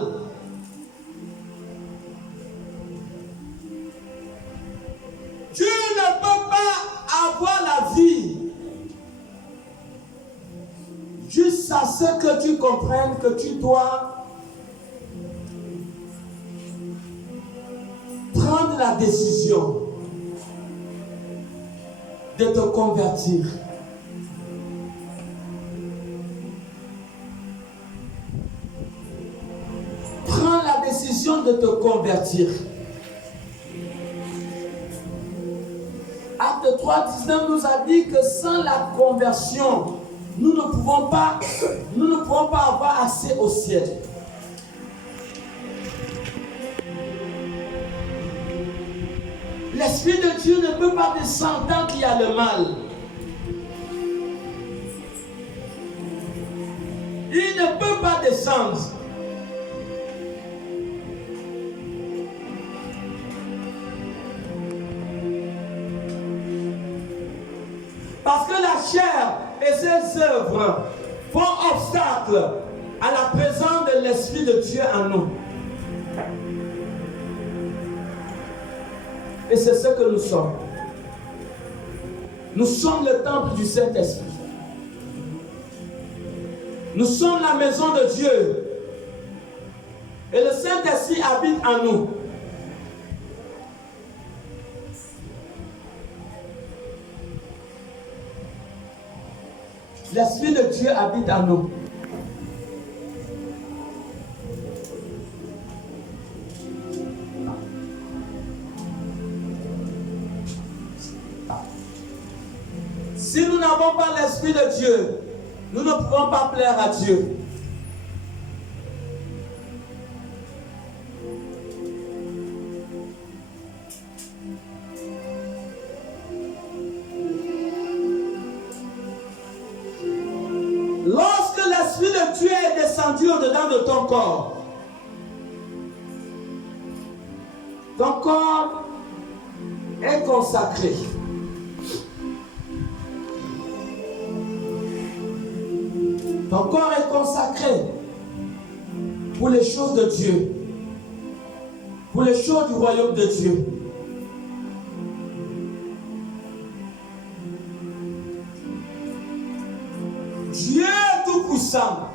ce que tu comprennes que tu dois prendre la décision de te convertir. Prends la décision de te convertir. Acte 3:19 nous a dit que sans la conversion, nous ne pouvons pas avoir accès au ciel. L'Esprit de Dieu ne peut pas descendre tant qu'il y a le mal. Il ne peut pas descendre. Parce que la chair et ses œuvres font obstacle à la présence de l'Esprit de Dieu en nous. Et c'est ce que nous sommes. Nous sommes le temple du Saint-Esprit. Nous sommes la maison de Dieu. Et le Saint-Esprit habite en nous. L'Esprit de Dieu habite en nous. Si nous n'avons pas l'Esprit de Dieu, nous ne pouvons pas plaire à Dieu. Lorsque l'Esprit de Dieu est descendu au-dedans de ton corps est consacré. Ton corps est consacré pour les choses de Dieu, pour les choses du royaume de Dieu. Dieu Tout-Puissant,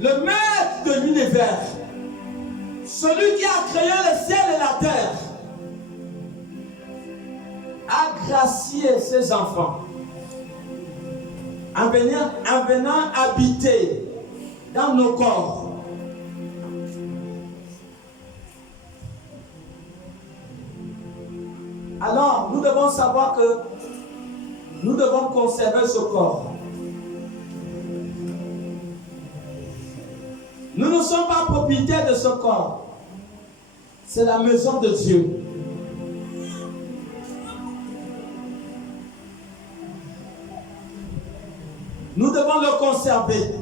le maître de l'univers, celui qui a créé le ciel et la terre, a gracié ses enfants en venant habiter dans nos corps. Alors, nous devons savoir que nous devons conserver ce corps. Nous ne sommes pas propriétaires de ce corps. C'est la maison de Dieu. Nous devons le conserver.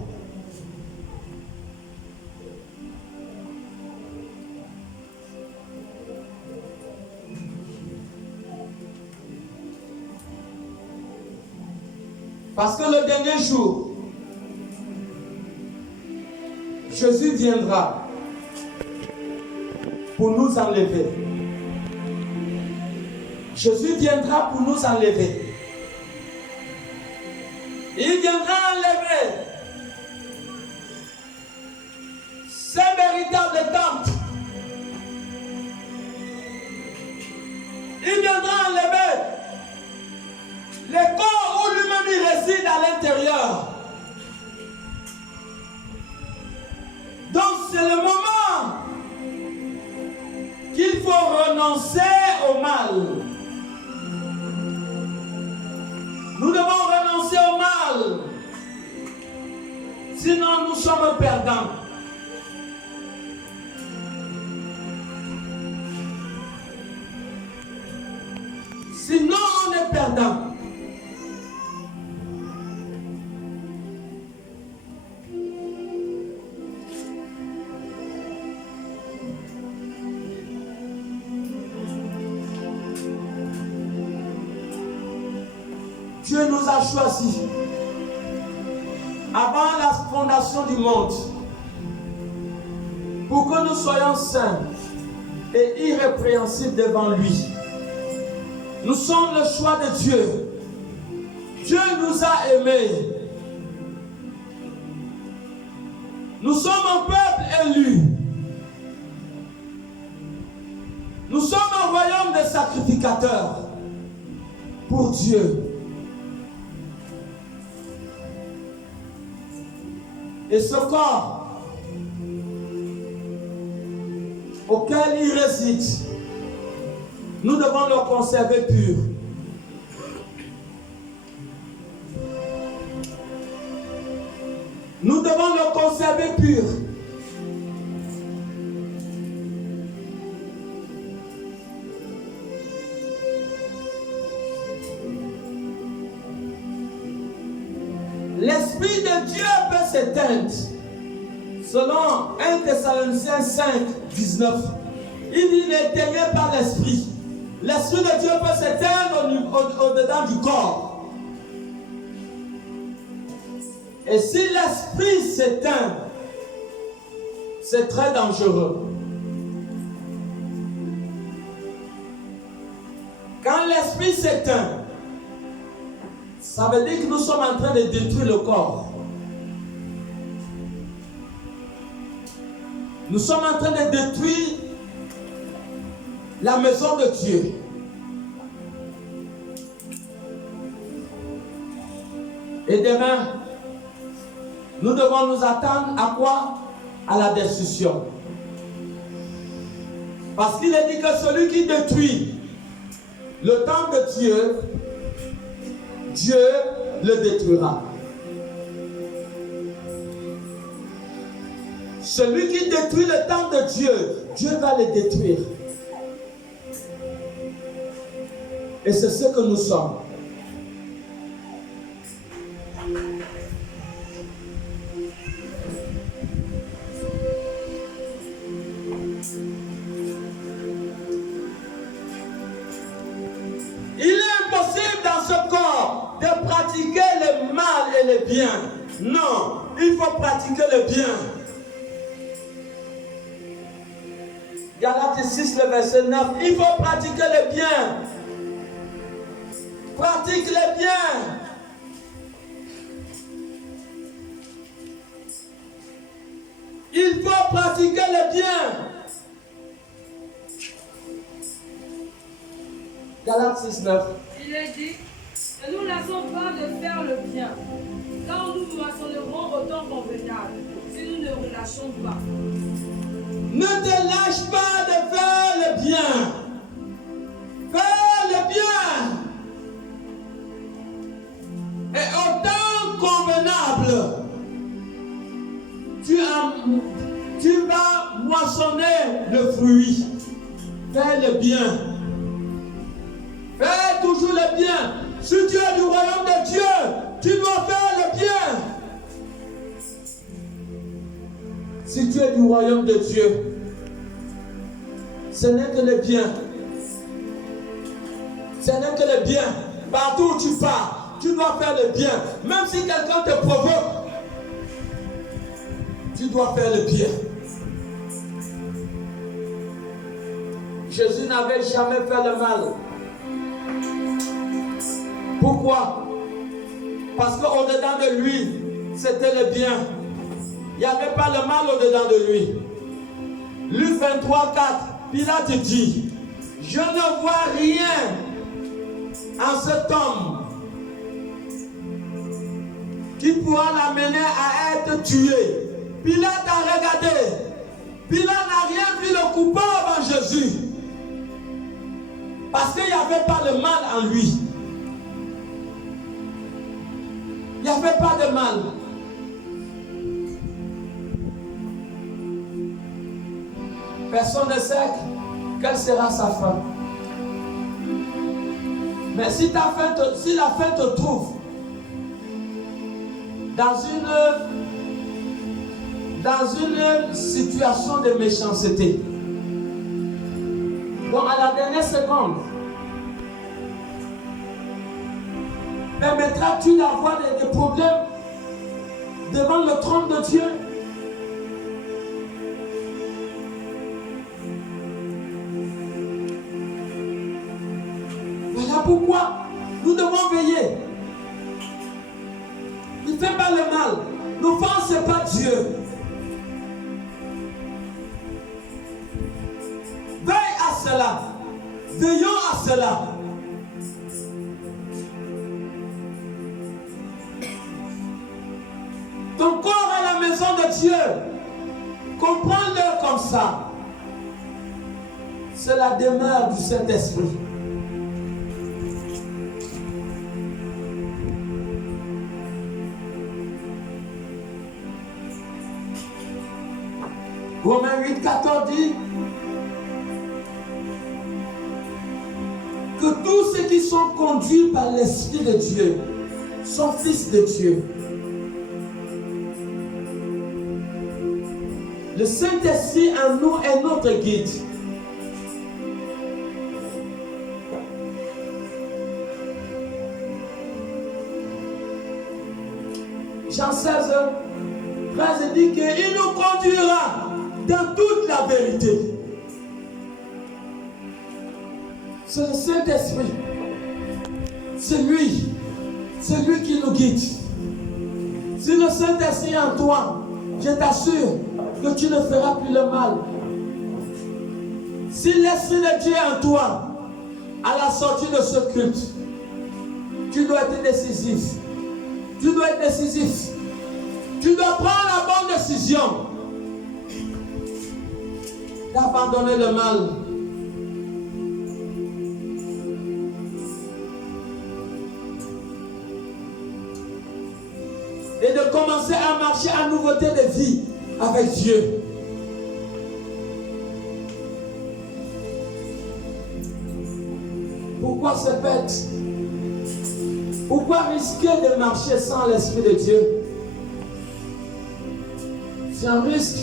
Parce que le dernier jour, Jésus viendra pour nous enlever. Jésus viendra pour nous enlever. Il viendra enlever ce véritable temple. Il viendra enlever les corps où lui-même réside à l'intérieur. Donc c'est le moment qu'il faut renoncer au mal. Nous devons renoncer au mal. Sinon nous sommes perdants. Sinon on est perdants. Dieu nous a choisis avant la fondation du monde pour que nous soyons saints et irrépréhensibles devant lui. Nous sommes le choix de Dieu. Dieu nous a aimés. Nous sommes un peuple élu. Nous sommes un royaume de sacrificateurs pour Dieu. Et ce corps auquel il réside, nous devons le conserver pur. Nous devons le conserver pur. L'Esprit de Dieu peut s'éteindre. Selon 1 Thessaloniciens 5, 19, il dit n'éteignez pas l'Esprit. L'Esprit de Dieu peut s'éteindre au-dedans du corps. Et si l'Esprit s'éteint, c'est très dangereux. Quand l'Esprit s'éteint, ça veut dire que nous sommes en train de détruire le corps. Nous sommes en train de détruire la maison de Dieu. Et demain, nous devons nous attendre à quoi? À la destruction. Parce qu'il est dit que celui qui détruit le temple de Dieu, Dieu le détruira. Celui qui détruit le temple de Dieu, Dieu va le détruire. Et c'est ce que nous sommes. Il est impossible dans ce corps de pratiquer le mal et le bien. Non, il faut pratiquer le bien. Galates 6, le verset 9. Il faut pratiquer le bien. Pratique le bien. Il faut pratiquer le bien. Galates 6, 9. Il est dit, ne nous lassons pas de faire le bien, car nous moissonnerons au temps convenable, si nous ne relâchons pas. Ne te lâche pas de faire le bien. Fais le bien. Et au temps convenable, tu vas moissonner le fruit. Fais le bien. Fais toujours le bien. Si tu es du royaume de Dieu, tu dois faire le bien. Si tu es du royaume de Dieu, ce n'est que le bien. Ce n'est que le bien. Partout où tu pars, tu dois faire le bien. Même si quelqu'un te provoque, tu dois faire le bien. Jésus n'avait jamais fait le mal. Pourquoi? Parce qu'au-dedans de lui, c'était le bien. Il n'y avait pas le mal au-dedans de lui. Luc 23, 4, Pilate dit, je ne vois rien en cet homme qui pourra l'amener à être tué. Pilate a regardé. Pilate n'a rien vu le coupable en Jésus. Parce qu'il n'y avait pas le mal en lui. Il n'y avait pas de mal. Personne ne sait quelle sera sa fin. Mais si la fin te trouve dans une situation de méchanceté, donc à la dernière seconde, permettras-tu d'avoir des problèmes devant le trône de Dieu? Voilà pourquoi nous devons veiller. fais pas le mal. N'offense pas Dieu. Veille à cela. Veillons à cela. Ton corps est la maison de Dieu. Comprends-le comme ça. C'est la demeure du Saint-Esprit. Romains 8, 14 dit que tous ceux qui sont conduits par l'Esprit de Dieu sont fils de Dieu. Le Saint-Esprit en nous est notre guide. Jean 16, 13 dit qu'il nous conduira dans toute la vérité. C'est le Saint-Esprit. C'est lui qui nous guide. Si le Saint-Esprit est en toi, je t'assure que tu ne feras plus le mal. Si l'Esprit de Dieu est en toi, à la sortie de ce culte, tu dois être décisif. Tu dois être décisif. Tu dois prendre la bonne décision d'abandonner le mal. Et de commencer à marcher en nouveauté de vie avec Dieu. Pourquoi se perdre? Pourquoi risquer de marcher sans l'Esprit de Dieu? C'est un risque.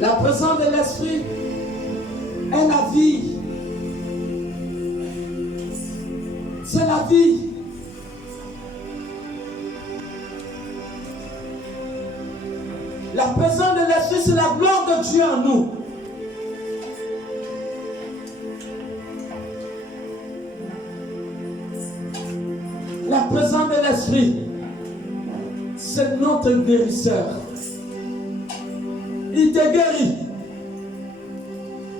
La présence de l'Esprit est la vie. C'est la vie. La présence de l'Esprit, c'est la gloire de Dieu en nous. La présence de l'Esprit, c'est notre guérisseur. Il te guérit.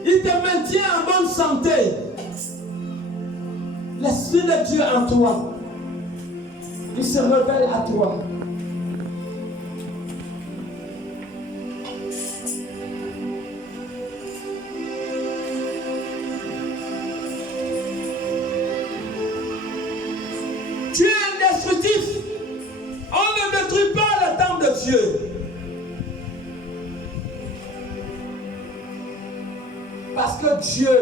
Il te maintient en bonne santé. L'Esprit de Dieu en toi, il se révèle à toi. Tu es indestructible. On ne détruit pas le temple de Dieu. Parce que Dieu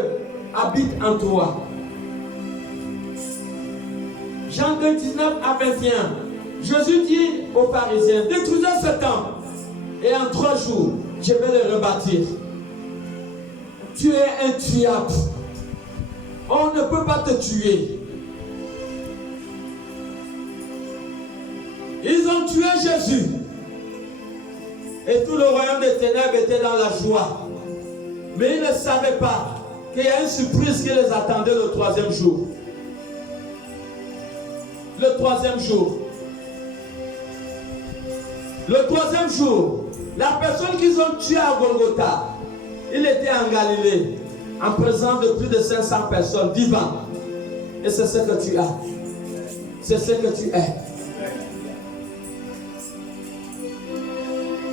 habite en toi. Jean 2, 19 à 21. Jésus dit aux pharisiens, détruisez ce temple et en 3 jours, je vais le rebâtir. Tu es intuable. On ne peut pas te tuer. Ils ont tué Jésus. Et tout le royaume des ténèbres était dans la joie. Mais ils ne savaient pas qu'il y a une surprise qui les attendait le 3e jour. Le 3e jour. Le 3e jour, la personne qu'ils ont tuée à Golgotha, il était en Galilée, en présence de plus de 500 personnes vivantes. Et c'est ce que tu as. C'est ce que tu es.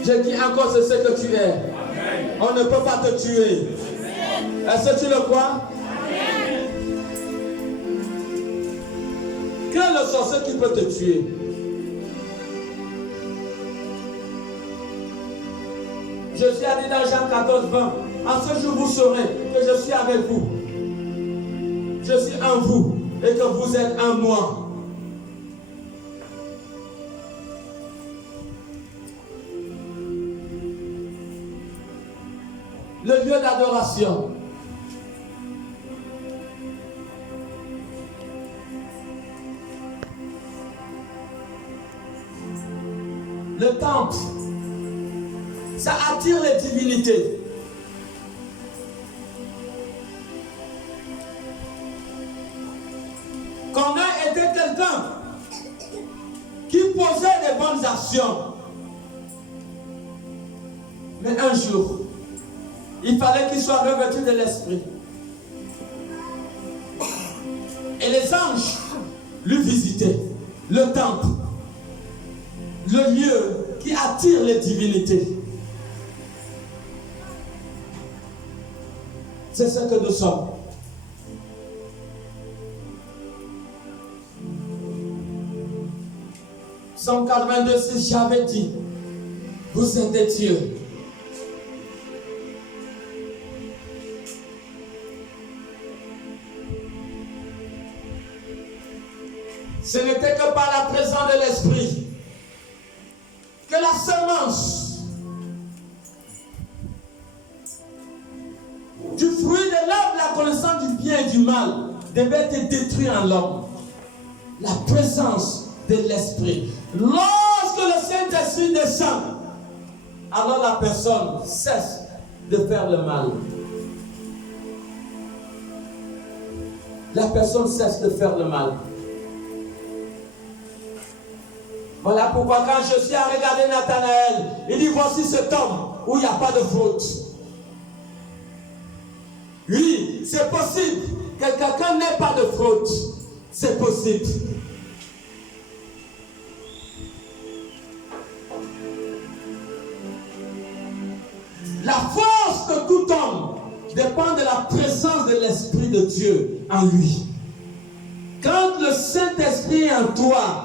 Je dis encore, c'est ce que tu es. On ne peut pas te tuer. Est-ce que tu le crois? Quel est le sorcier qui peut te tuer? Jésus a dit dans Jean 14, 20, en ce jour vous saurez que je suis avec vous. Je suis en vous et que vous êtes en moi. Le lieu d'adoration. Le temple, ça attire les divinités. Quand on a était quelqu'un qui posait des bonnes actions. Mais un jour, il fallait qu'il soit revêtu de l'esprit. Et les anges lui visitaient le temple, le lieu qui attire les divinités. C'est ce que nous sommes. Psaume 82, j'avais dit, vous êtes des dieux. Ce n'était que par la présence de l'Esprit que la semence du fruit de l'arbre, la connaissance du bien et du mal, devait être détruite en l'homme. La présence de l'Esprit. Lorsque le Saint-Esprit descend, alors la personne cesse de faire le mal. La personne cesse de faire le mal. Voilà pourquoi quand Jésus a regardé Nathanaël, il dit voici cet homme où il n'y a pas de faute. Oui, c'est possible que quelqu'un n'ait pas de faute. C'est possible. La force de tout homme dépend de la présence de l'Esprit de Dieu en lui. Quand le Saint-Esprit est en toi,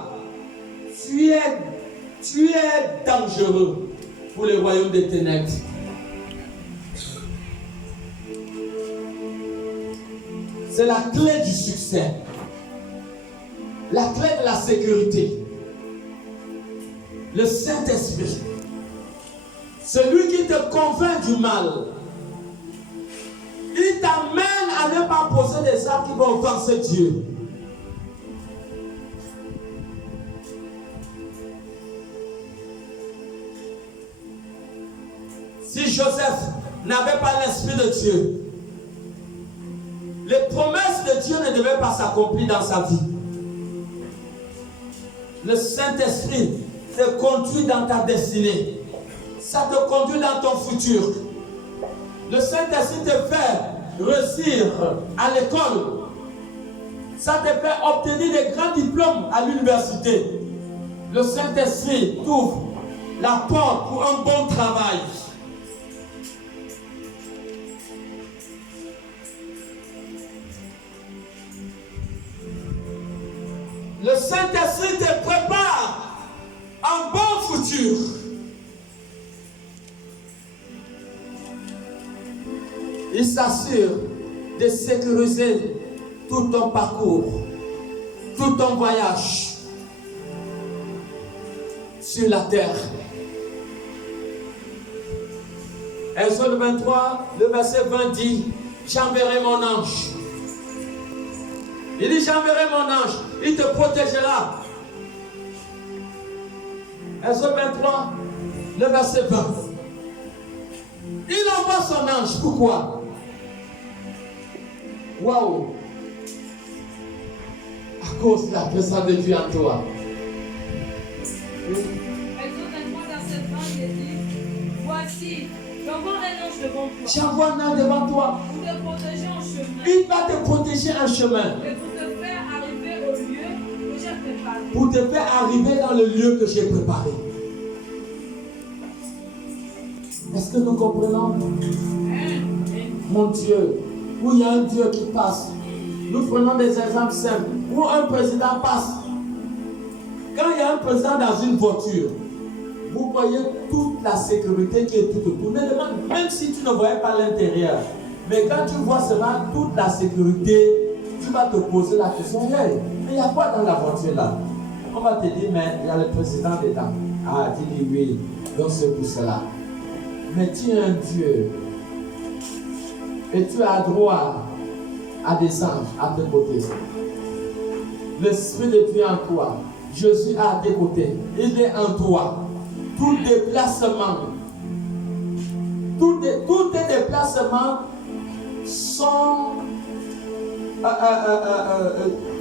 tu es dangereux pour le royaume des ténèbres. C'est la clé du succès. La clé de la sécurité. Le Saint-Esprit. Celui qui te convainc du mal. Il t'amène à ne pas poser des actes qui vont offenser Dieu. Si Joseph n'avait pas l'Esprit de Dieu, les promesses de Dieu ne devaient pas s'accomplir dans sa vie. Le Saint-Esprit te conduit dans ta destinée. Ça te conduit dans ton futur. Le Saint-Esprit te fait réussir à l'école. Ça te fait obtenir des grands diplômes à l'université. Le Saint-Esprit t'ouvre la porte pour un bon travail. Le Saint-Esprit te prépare un bon futur. Il s'assure de sécuriser tout ton parcours, tout ton voyage sur la terre. Exode 23, le verset 20 dit, j'enverrai mon ange. Il dit, j'enverrai mon ange, il te protégera. Exode 23, le verset 20. Il envoie son ange, pourquoi? Waouh! À cause de la présence de Dieu en toi. Exode 23, verset 20, il dit, voici, j'envoie un ange devant toi. J'envoie un ange devant toi. Pour te protéger en chemin. Il va te protéger en chemin. Et pour te faire arriver au lieu que j'ai préparé. Pour te faire arriver dans le lieu que j'ai préparé. Est-ce que nous comprenons? Mon Dieu, où il y a un Dieu qui passe. Nous prenons des exemples simples. Où un président passe. Quand il y a un président dans une voiture, vous voyez toute la sécurité qui est tout autour. Même si tu ne voyais pas l'intérieur. Mais quand tu vois cela, toute la sécurité, tu vas te poser la question, hey, mais il y a quoi dans la voiture là? On va te dire, mais il y a le président dedans. Ah, tu dis oui, donc c'est pour cela. Mais tu es un Dieu. Et tu as droit à des anges à tes côtés. L'Esprit de Dieu en toi. Jésus à tes côtés. Il est en toi. Tout déplacement, tous tes déplacements sont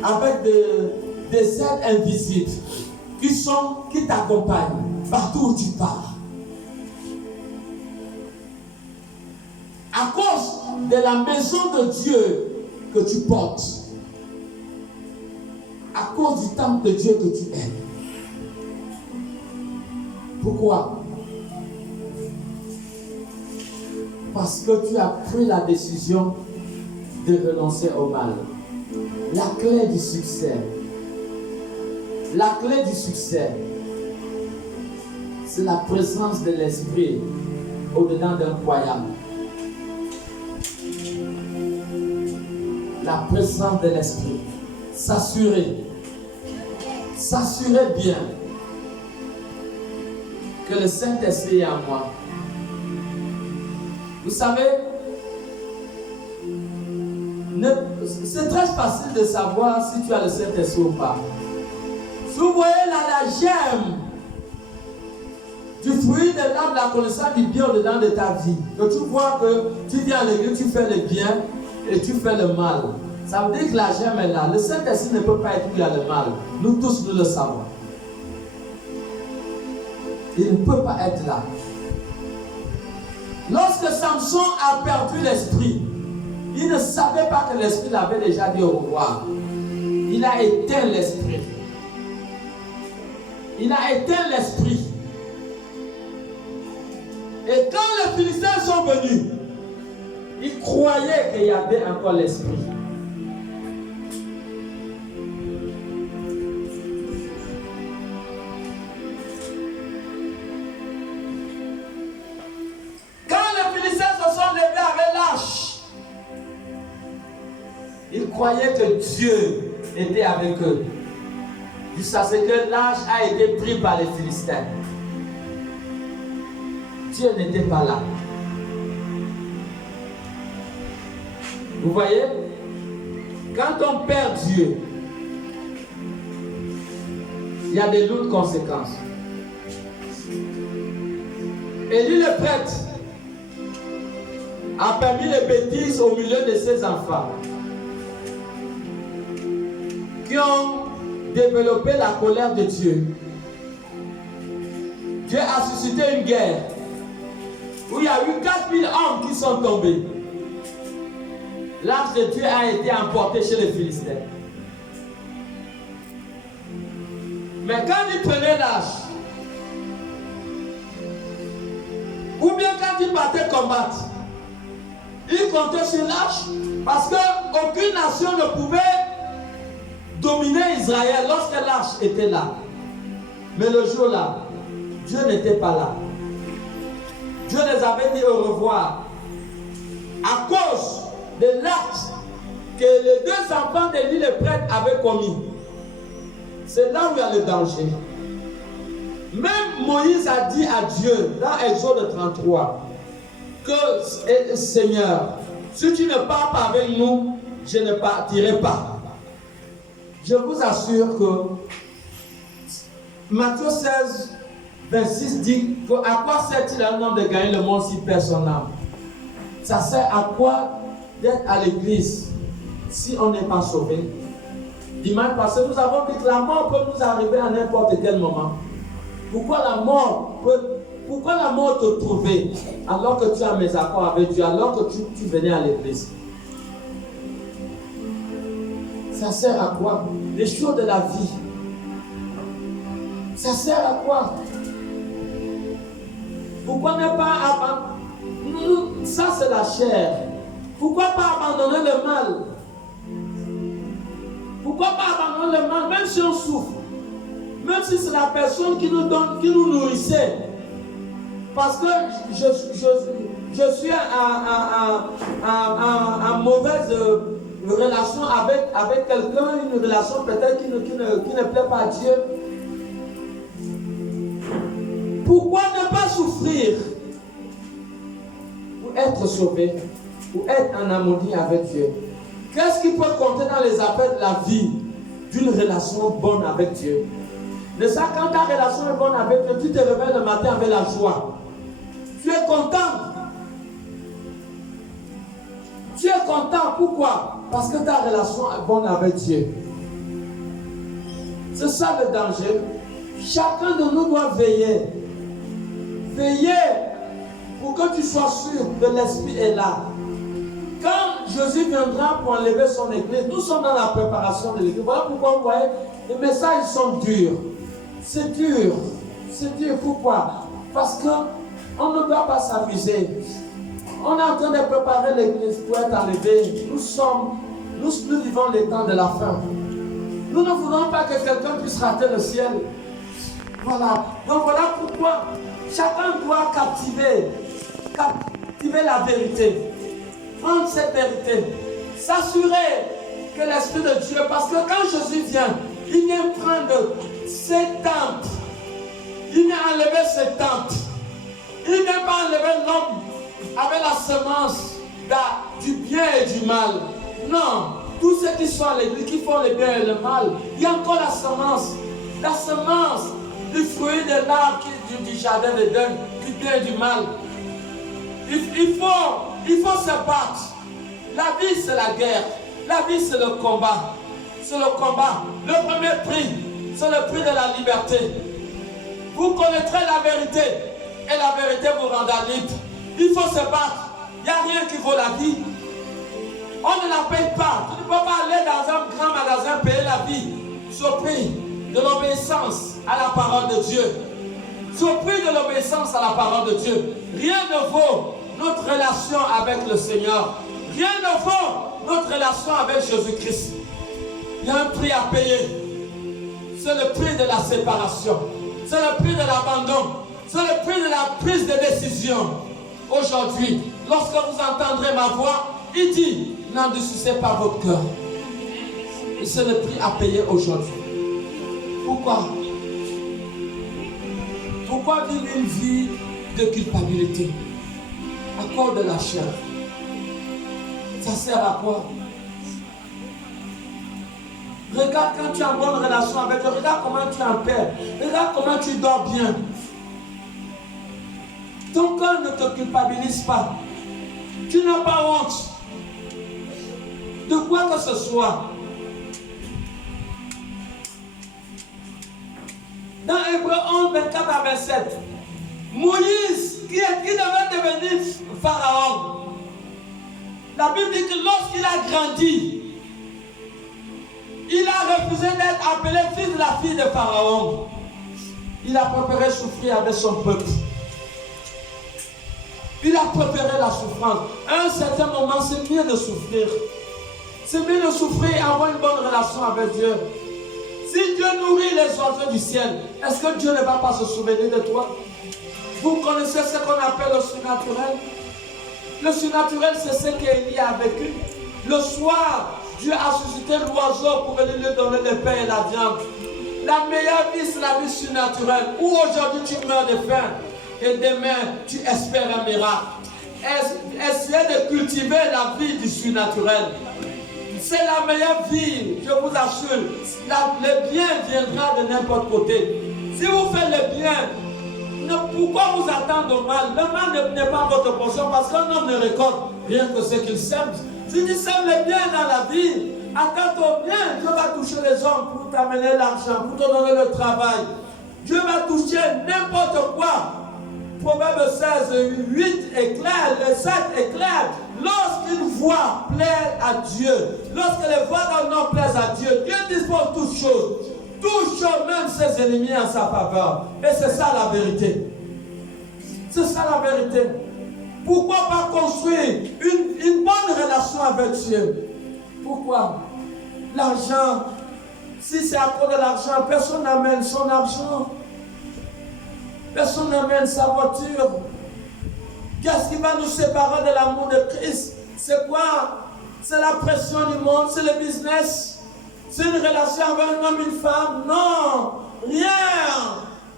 avec des aides invisibles qui t'accompagnent partout où tu pars. À cause de la maison de Dieu que tu portes, à cause du temple de Dieu que tu es. Pourquoi? Parce que tu as pris la décision de renoncer au mal. La clé du succès, c'est la présence de l'Esprit au-dedans d'un croyant. La présence de l'Esprit. S'assurer bien que le Saint-Esprit est en moi. Vous savez, c'est très facile de savoir si tu as le Saint-Esprit ou pas. Si vous voyez la gemme du fruit de l'arbre de la connaissance du bien au-dedans de ta vie, que tu vois que tu viens à l'église, tu fais le bien et tu fais le mal. Ça veut dire que la gemme est là. Le Saint-Esprit ne peut pas être où il y a le mal. Nous tous, nous le savons. Il ne peut pas être là. Lorsque Samson a perdu l'esprit, il ne savait pas que l'esprit l'avait déjà dit au revoir. Il a éteint l'esprit. Et quand les Philistins sont venus, ils croyaient qu'il y avait encore l'esprit. Ils croyaient que Dieu était avec eux. Jusqu'à ce que l'âge a été pris par les Philistins. Dieu n'était pas là. Vous voyez, quand on perd Dieu, il y a des lourdes conséquences. Élie le prêtre a permis les bêtises au milieu de ses enfants, qui ont développé la colère de Dieu. Dieu a suscité une guerre où il y a eu 4000 hommes qui sont tombés. L'arche de Dieu a été emportée chez les Philistins. Mais quand ils prenaient l'arche, ou bien quand ils partaient combattre, ils comptaient sur l'arche parce qu'aucune nation ne pouvait dominer Israël lorsque l'arche était là. Mais le jour-là, Dieu n'était pas là. Dieu les avait dit au revoir à cause de l'acte que les deux enfants d'Élie le prêtre avaient commis. C'est là où il y a le danger. Même Moïse a dit à Dieu dans Exode 33 que Seigneur, si tu ne pars pas avec nous, je ne partirai pas. Je vous assure que Matthieu 16, 26 dit que à quoi sert-il à un homme de gagner le monde si personne n'a? Ça sert à quoi d'être à l'église si on n'est pas sauvé? Dimanche passé, nous avons dit que la mort peut nous arriver à n'importe quel moment. Pourquoi la mort te trouvait alors que tu as mes accords avec Dieu, alors que tu venais à l'église? Ça sert à quoi? Les choses de la vie. Ça sert à quoi? Pourquoi ne pas abandonner? Ça c'est la chair. Pourquoi pas abandonner le mal? Pourquoi pas abandonner le mal, même si on souffre? Même si c'est la personne qui nous donne, qui nous nourrissait. Parce que je suis en mauvaise relation avec quelqu'un, une relation peut-être qui ne plaît pas à Dieu. Pourquoi ne pas souffrir pour être sauvé, pour être en harmonie avec Dieu? Qu'est-ce qui peut compter dans les affaires de la vie d'une relation bonne avec Dieu? De ça, quand ta relation est bonne avec Dieu, tu te réveilles le matin avec la joie. Tu es content. Tu es content, pourquoi? Parce que ta relation est bonne avec Dieu. C'est ça le danger. Chacun de nous doit veiller. Veiller pour que tu sois sûr que l'Esprit est là. Quand Jésus viendra pour enlever son église, nous sommes dans la préparation de l'église. Voilà pourquoi vous voyez, les messages sont durs. C'est dur. C'est dur. Pourquoi? Parce qu'on ne doit pas s'amuser. On est en train de préparer l'église pour être enlevé. Nous vivons les temps de la fin. Nous ne voulons pas que quelqu'un puisse rater le ciel. Voilà. Donc voilà pourquoi chacun doit captiver la vérité. Prendre cette vérité. S'assurer que l'Esprit de Dieu, parce que quand Jésus vient, il vient prendre ses temples. Il vient enlever ses temples. Il ne vient pas enlever l'homme avec la semence du bien et du mal. Non. Tous ceux qui sont à l'église, qui font le bien et le mal, il y a encore la semence du fruit de l'arbre du jardin d'Éden, du bien et du mal. Il faut se battre. La vie, c'est la guerre. La vie, c'est le combat. C'est le combat. Le premier prix, c'est le prix de la liberté. Vous connaîtrez la vérité et la vérité vous rendra libre. Il faut se battre. Il n'y a rien qui vaut la vie. On ne la paye pas. Tu ne peux pas aller dans un grand magasin payer la vie sur prix de l'obéissance à la parole de Dieu. Sur prix de l'obéissance à la parole de Dieu. Rien ne vaut notre relation avec le Seigneur. Rien ne vaut notre relation avec Jésus-Christ. Il y a un prix à payer. C'est le prix de la séparation. C'est le prix de l'abandon. C'est le prix de la prise de décision. Aujourd'hui, lorsque vous entendrez ma voix, il dit, n'endurcissez pas votre cœur. Et c'est le prix à payer aujourd'hui. Pourquoi? Pourquoi vivre une vie de culpabilité à cause de la chair? Ça sert à quoi? Regarde quand tu es en bonne relation avec Dieu. Regarde comment tu es en paix. Regarde comment tu dors bien. Ton cœur ne te culpabilise pas. Tu n'as pas honte de quoi que ce soit. Dans Hébreux 11, 24 à 27, Moïse, qui devait devenir pharaon, la Bible dit que lorsqu'il a grandi, il a refusé d'être appelé fils de la fille de pharaon. Il a préféré souffrir avec son peuple. Il a préféré la souffrance. À un certain moment, c'est mieux de souffrir. C'est mieux de souffrir et avoir une bonne relation avec Dieu. Si Dieu nourrit les oiseaux du ciel, est-ce que Dieu ne va pas se souvenir de toi? Vous connaissez ce qu'on appelle le surnaturel? Le surnaturel, c'est ce qu'Élie a vécu. Le soir, Dieu a suscité l'oiseau pour venir lui donner le pain et la viande. La meilleure vie, c'est la vie surnaturelle. Où aujourd'hui tu meurs de faim et demain tu espères un miracle. Essayez de cultiver la vie du surnaturel. C'est la meilleure vie, je vous assure. Le bien viendra de n'importe côté. Si vous faites le bien, pourquoi vous attendre au mal? Le mal n'est pas votre portion parce qu'un homme ne récolte rien que ce qu'il sème. Si tu sèmes le bien dans la vie, attends au bien, Dieu va toucher les hommes pour t'amener l'argent, pour te donner le travail. Dieu va toucher n'importe quoi. Proverbe 16, 8 est clair, le 7 est clair. Lorsqu'une voix plaît à Dieu, lorsque les voix d'un homme plaisent à Dieu, Dieu dispose toutes choses. Toutes choses, même ses ennemis en sa faveur. Et c'est ça la vérité. C'est ça la vérité. Pourquoi pas construire une bonne relation avec Dieu? Pourquoi? L'argent, si c'est à cause de l'argent, personne n'amène son argent. Personne n'amène sa voiture. Qu'est-ce qui va nous séparer de l'amour de Christ? C'est quoi? C'est la pression du monde, c'est le business. C'est une relation avec un homme et une femme. Non, rien.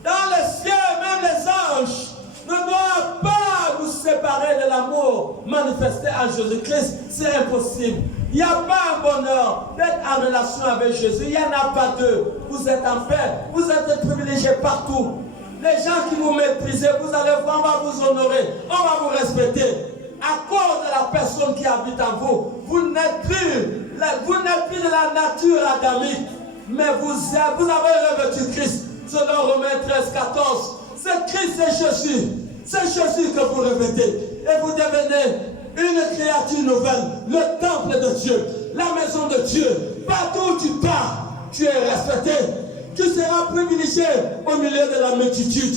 Dans les cieux, même les anges ne doivent pas nous séparer de l'amour manifesté en Jésus-Christ. C'est impossible. Il n'y a pas un bonheur d'être en relation avec Jésus. Il n'y en a pas deux. Vous êtes en paix. Vous êtes privilégiés partout. Les gens qui vous méprisent, vous allez voir, on va vous honorer. On va vous respecter. à cause de la personne qui habite en vous, vous n'êtes plus de la nature adamique, mais vous avez revêtu Christ. Selon Romains 13, 14. C'est Christ, c'est Jésus. C'est Jésus que vous revêtez. Et vous devenez une créature nouvelle, le temple de Dieu, la maison de Dieu. Partout où tu pars, tu es respecté. Tu seras privilégié au milieu de la multitude.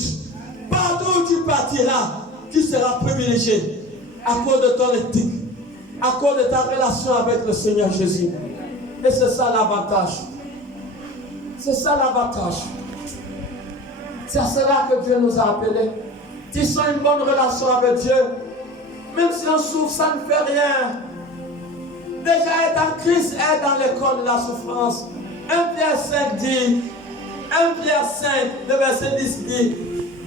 Partout où tu partiras, tu seras privilégié à cause de ton éthique, à cause de ta relation avec le Seigneur Jésus. Et c'est ça l'avantage. C'est ça l'avantage. C'est à cela que Dieu nous a appelés. Tu sens une bonne relation avec Dieu. Même si on souffre, ça ne fait rien. Déjà être en Christ est dans l'école de la souffrance. 1 Pierre 5 dit, 1 Pierre 5, le verset 10 dit,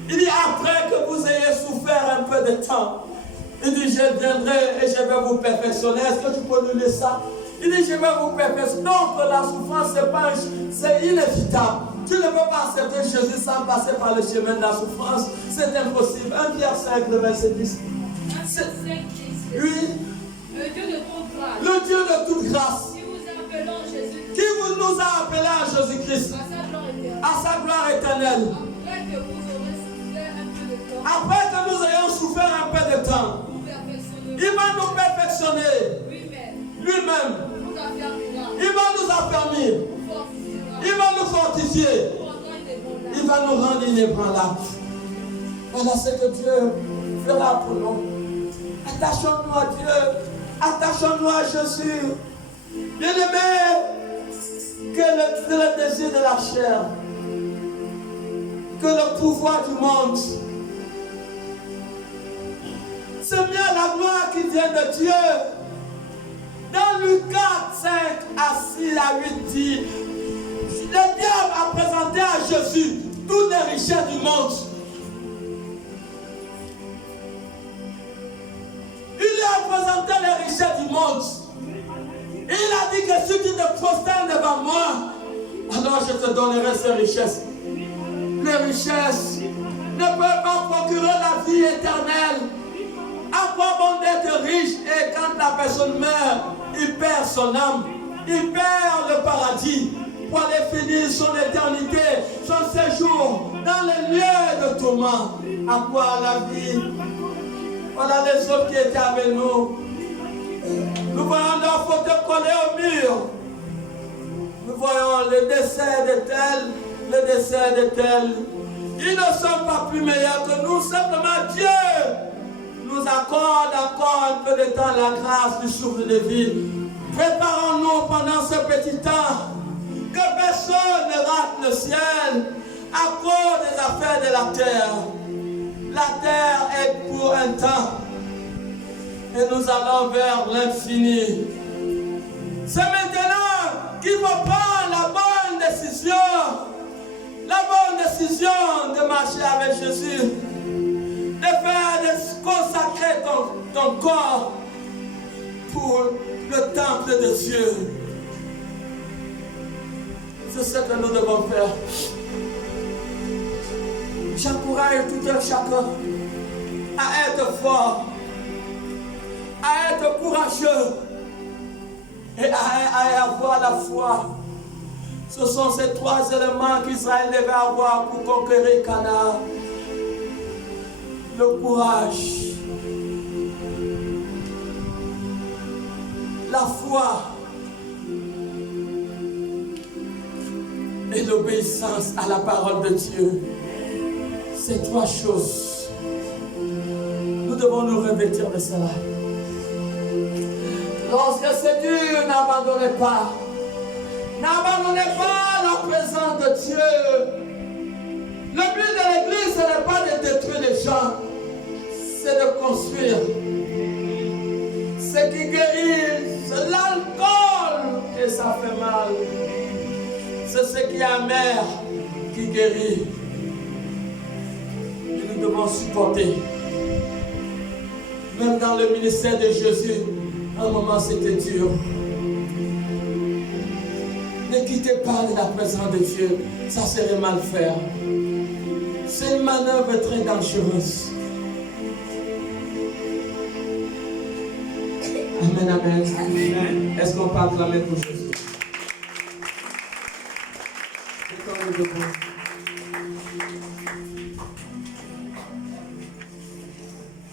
il dit après que vous ayez souffert un peu de temps, il dit je viendrai et je vais vous perfectionner. Est-ce que tu peux nous lire ça? Il dit je vais vous perfectionner. Donc la souffrance c'est inévitable. Tu ne peux pas accepter Jésus sans passer par le chemin de la souffrance. C'est impossible. 1 Pierre 5, le verset 10. Oui. Le Dieu de toute grâce. Le Dieu de toute grâce. Qui nous a appelés en Jésus-Christ. À sa gloire éternelle. Après que nous ayons souffert un peu de temps. Il va nous perfectionner. Lui-même. Il va nous affermir. Il va nous fortifier. Il va nous rendre inébranlables. Voilà ce que Dieu fera pour nous. Attachons-nous à Dieu. Attachons-nous à Jésus. Bien-aimé, que le désir de la chair, que le pouvoir du monde, c'est bien la gloire qui vient de Dieu. Dans Luc 4, 5 à 6 à 8 dit, le diable a présenté à Jésus toutes les richesses du monde. Il lui a présenté les richesses du monde. Il a dit que si tu te prosternes devant moi, alors je te donnerai ces richesses. Les richesses ne peuvent pas procurer la vie éternelle. À quoi bon d'être riche et quand la personne meurt, il perd son âme, il perd le paradis pour aller finir son éternité, son séjour dans les lieux de tourment. À quoi la vie? Voilà les autres qui étaient avec nous. Nous voyons leurs photos collées au mur. Nous voyons le décès de tel, le décès de tel. Ils ne sont pas plus meilleurs que nous, simplement Dieu nous accorde encore un peu de temps la grâce du souffle de vie. Préparons-nous pendant ce petit temps que personne ne rate le ciel à cause des affaires de la terre. La terre est pour un temps et nous allons vers l'infini. C'est maintenant qu'il faut prendre la bonne décision. La bonne décision de marcher avec Jésus. De faire, de consacrer ton corps pour le temple de Dieu. C'est ce que nous devons faire. J'encourage tout un chacun à être fort, à être courageux et à avoir la foi. Ce sont ces trois éléments qu'Israël devait avoir pour conquérir Canaan. Le courage, la foi et l'obéissance à la parole de Dieu. Ces trois choses, nous devons nous revêtir de cela. Lorsque c'est dur, n'abandonnez pas. N'abandonnez pas la présence de Dieu. Le but de l'église, ce n'est pas de détruire les gens, c'est de construire. Ce qui guérit, c'est l'alcool et ça fait mal. C'est ce qui est amer qui guérit. Et nous devons supporter. Même dans le ministère de Jésus, à un moment c'était dur. Ne quittez pas de la présence de Dieu, ça serait mal faire. C'est une manœuvre très dangereuse. Amen, amen. Est-ce qu'on peut acclamer pour Jésus? C'est comme nous devons.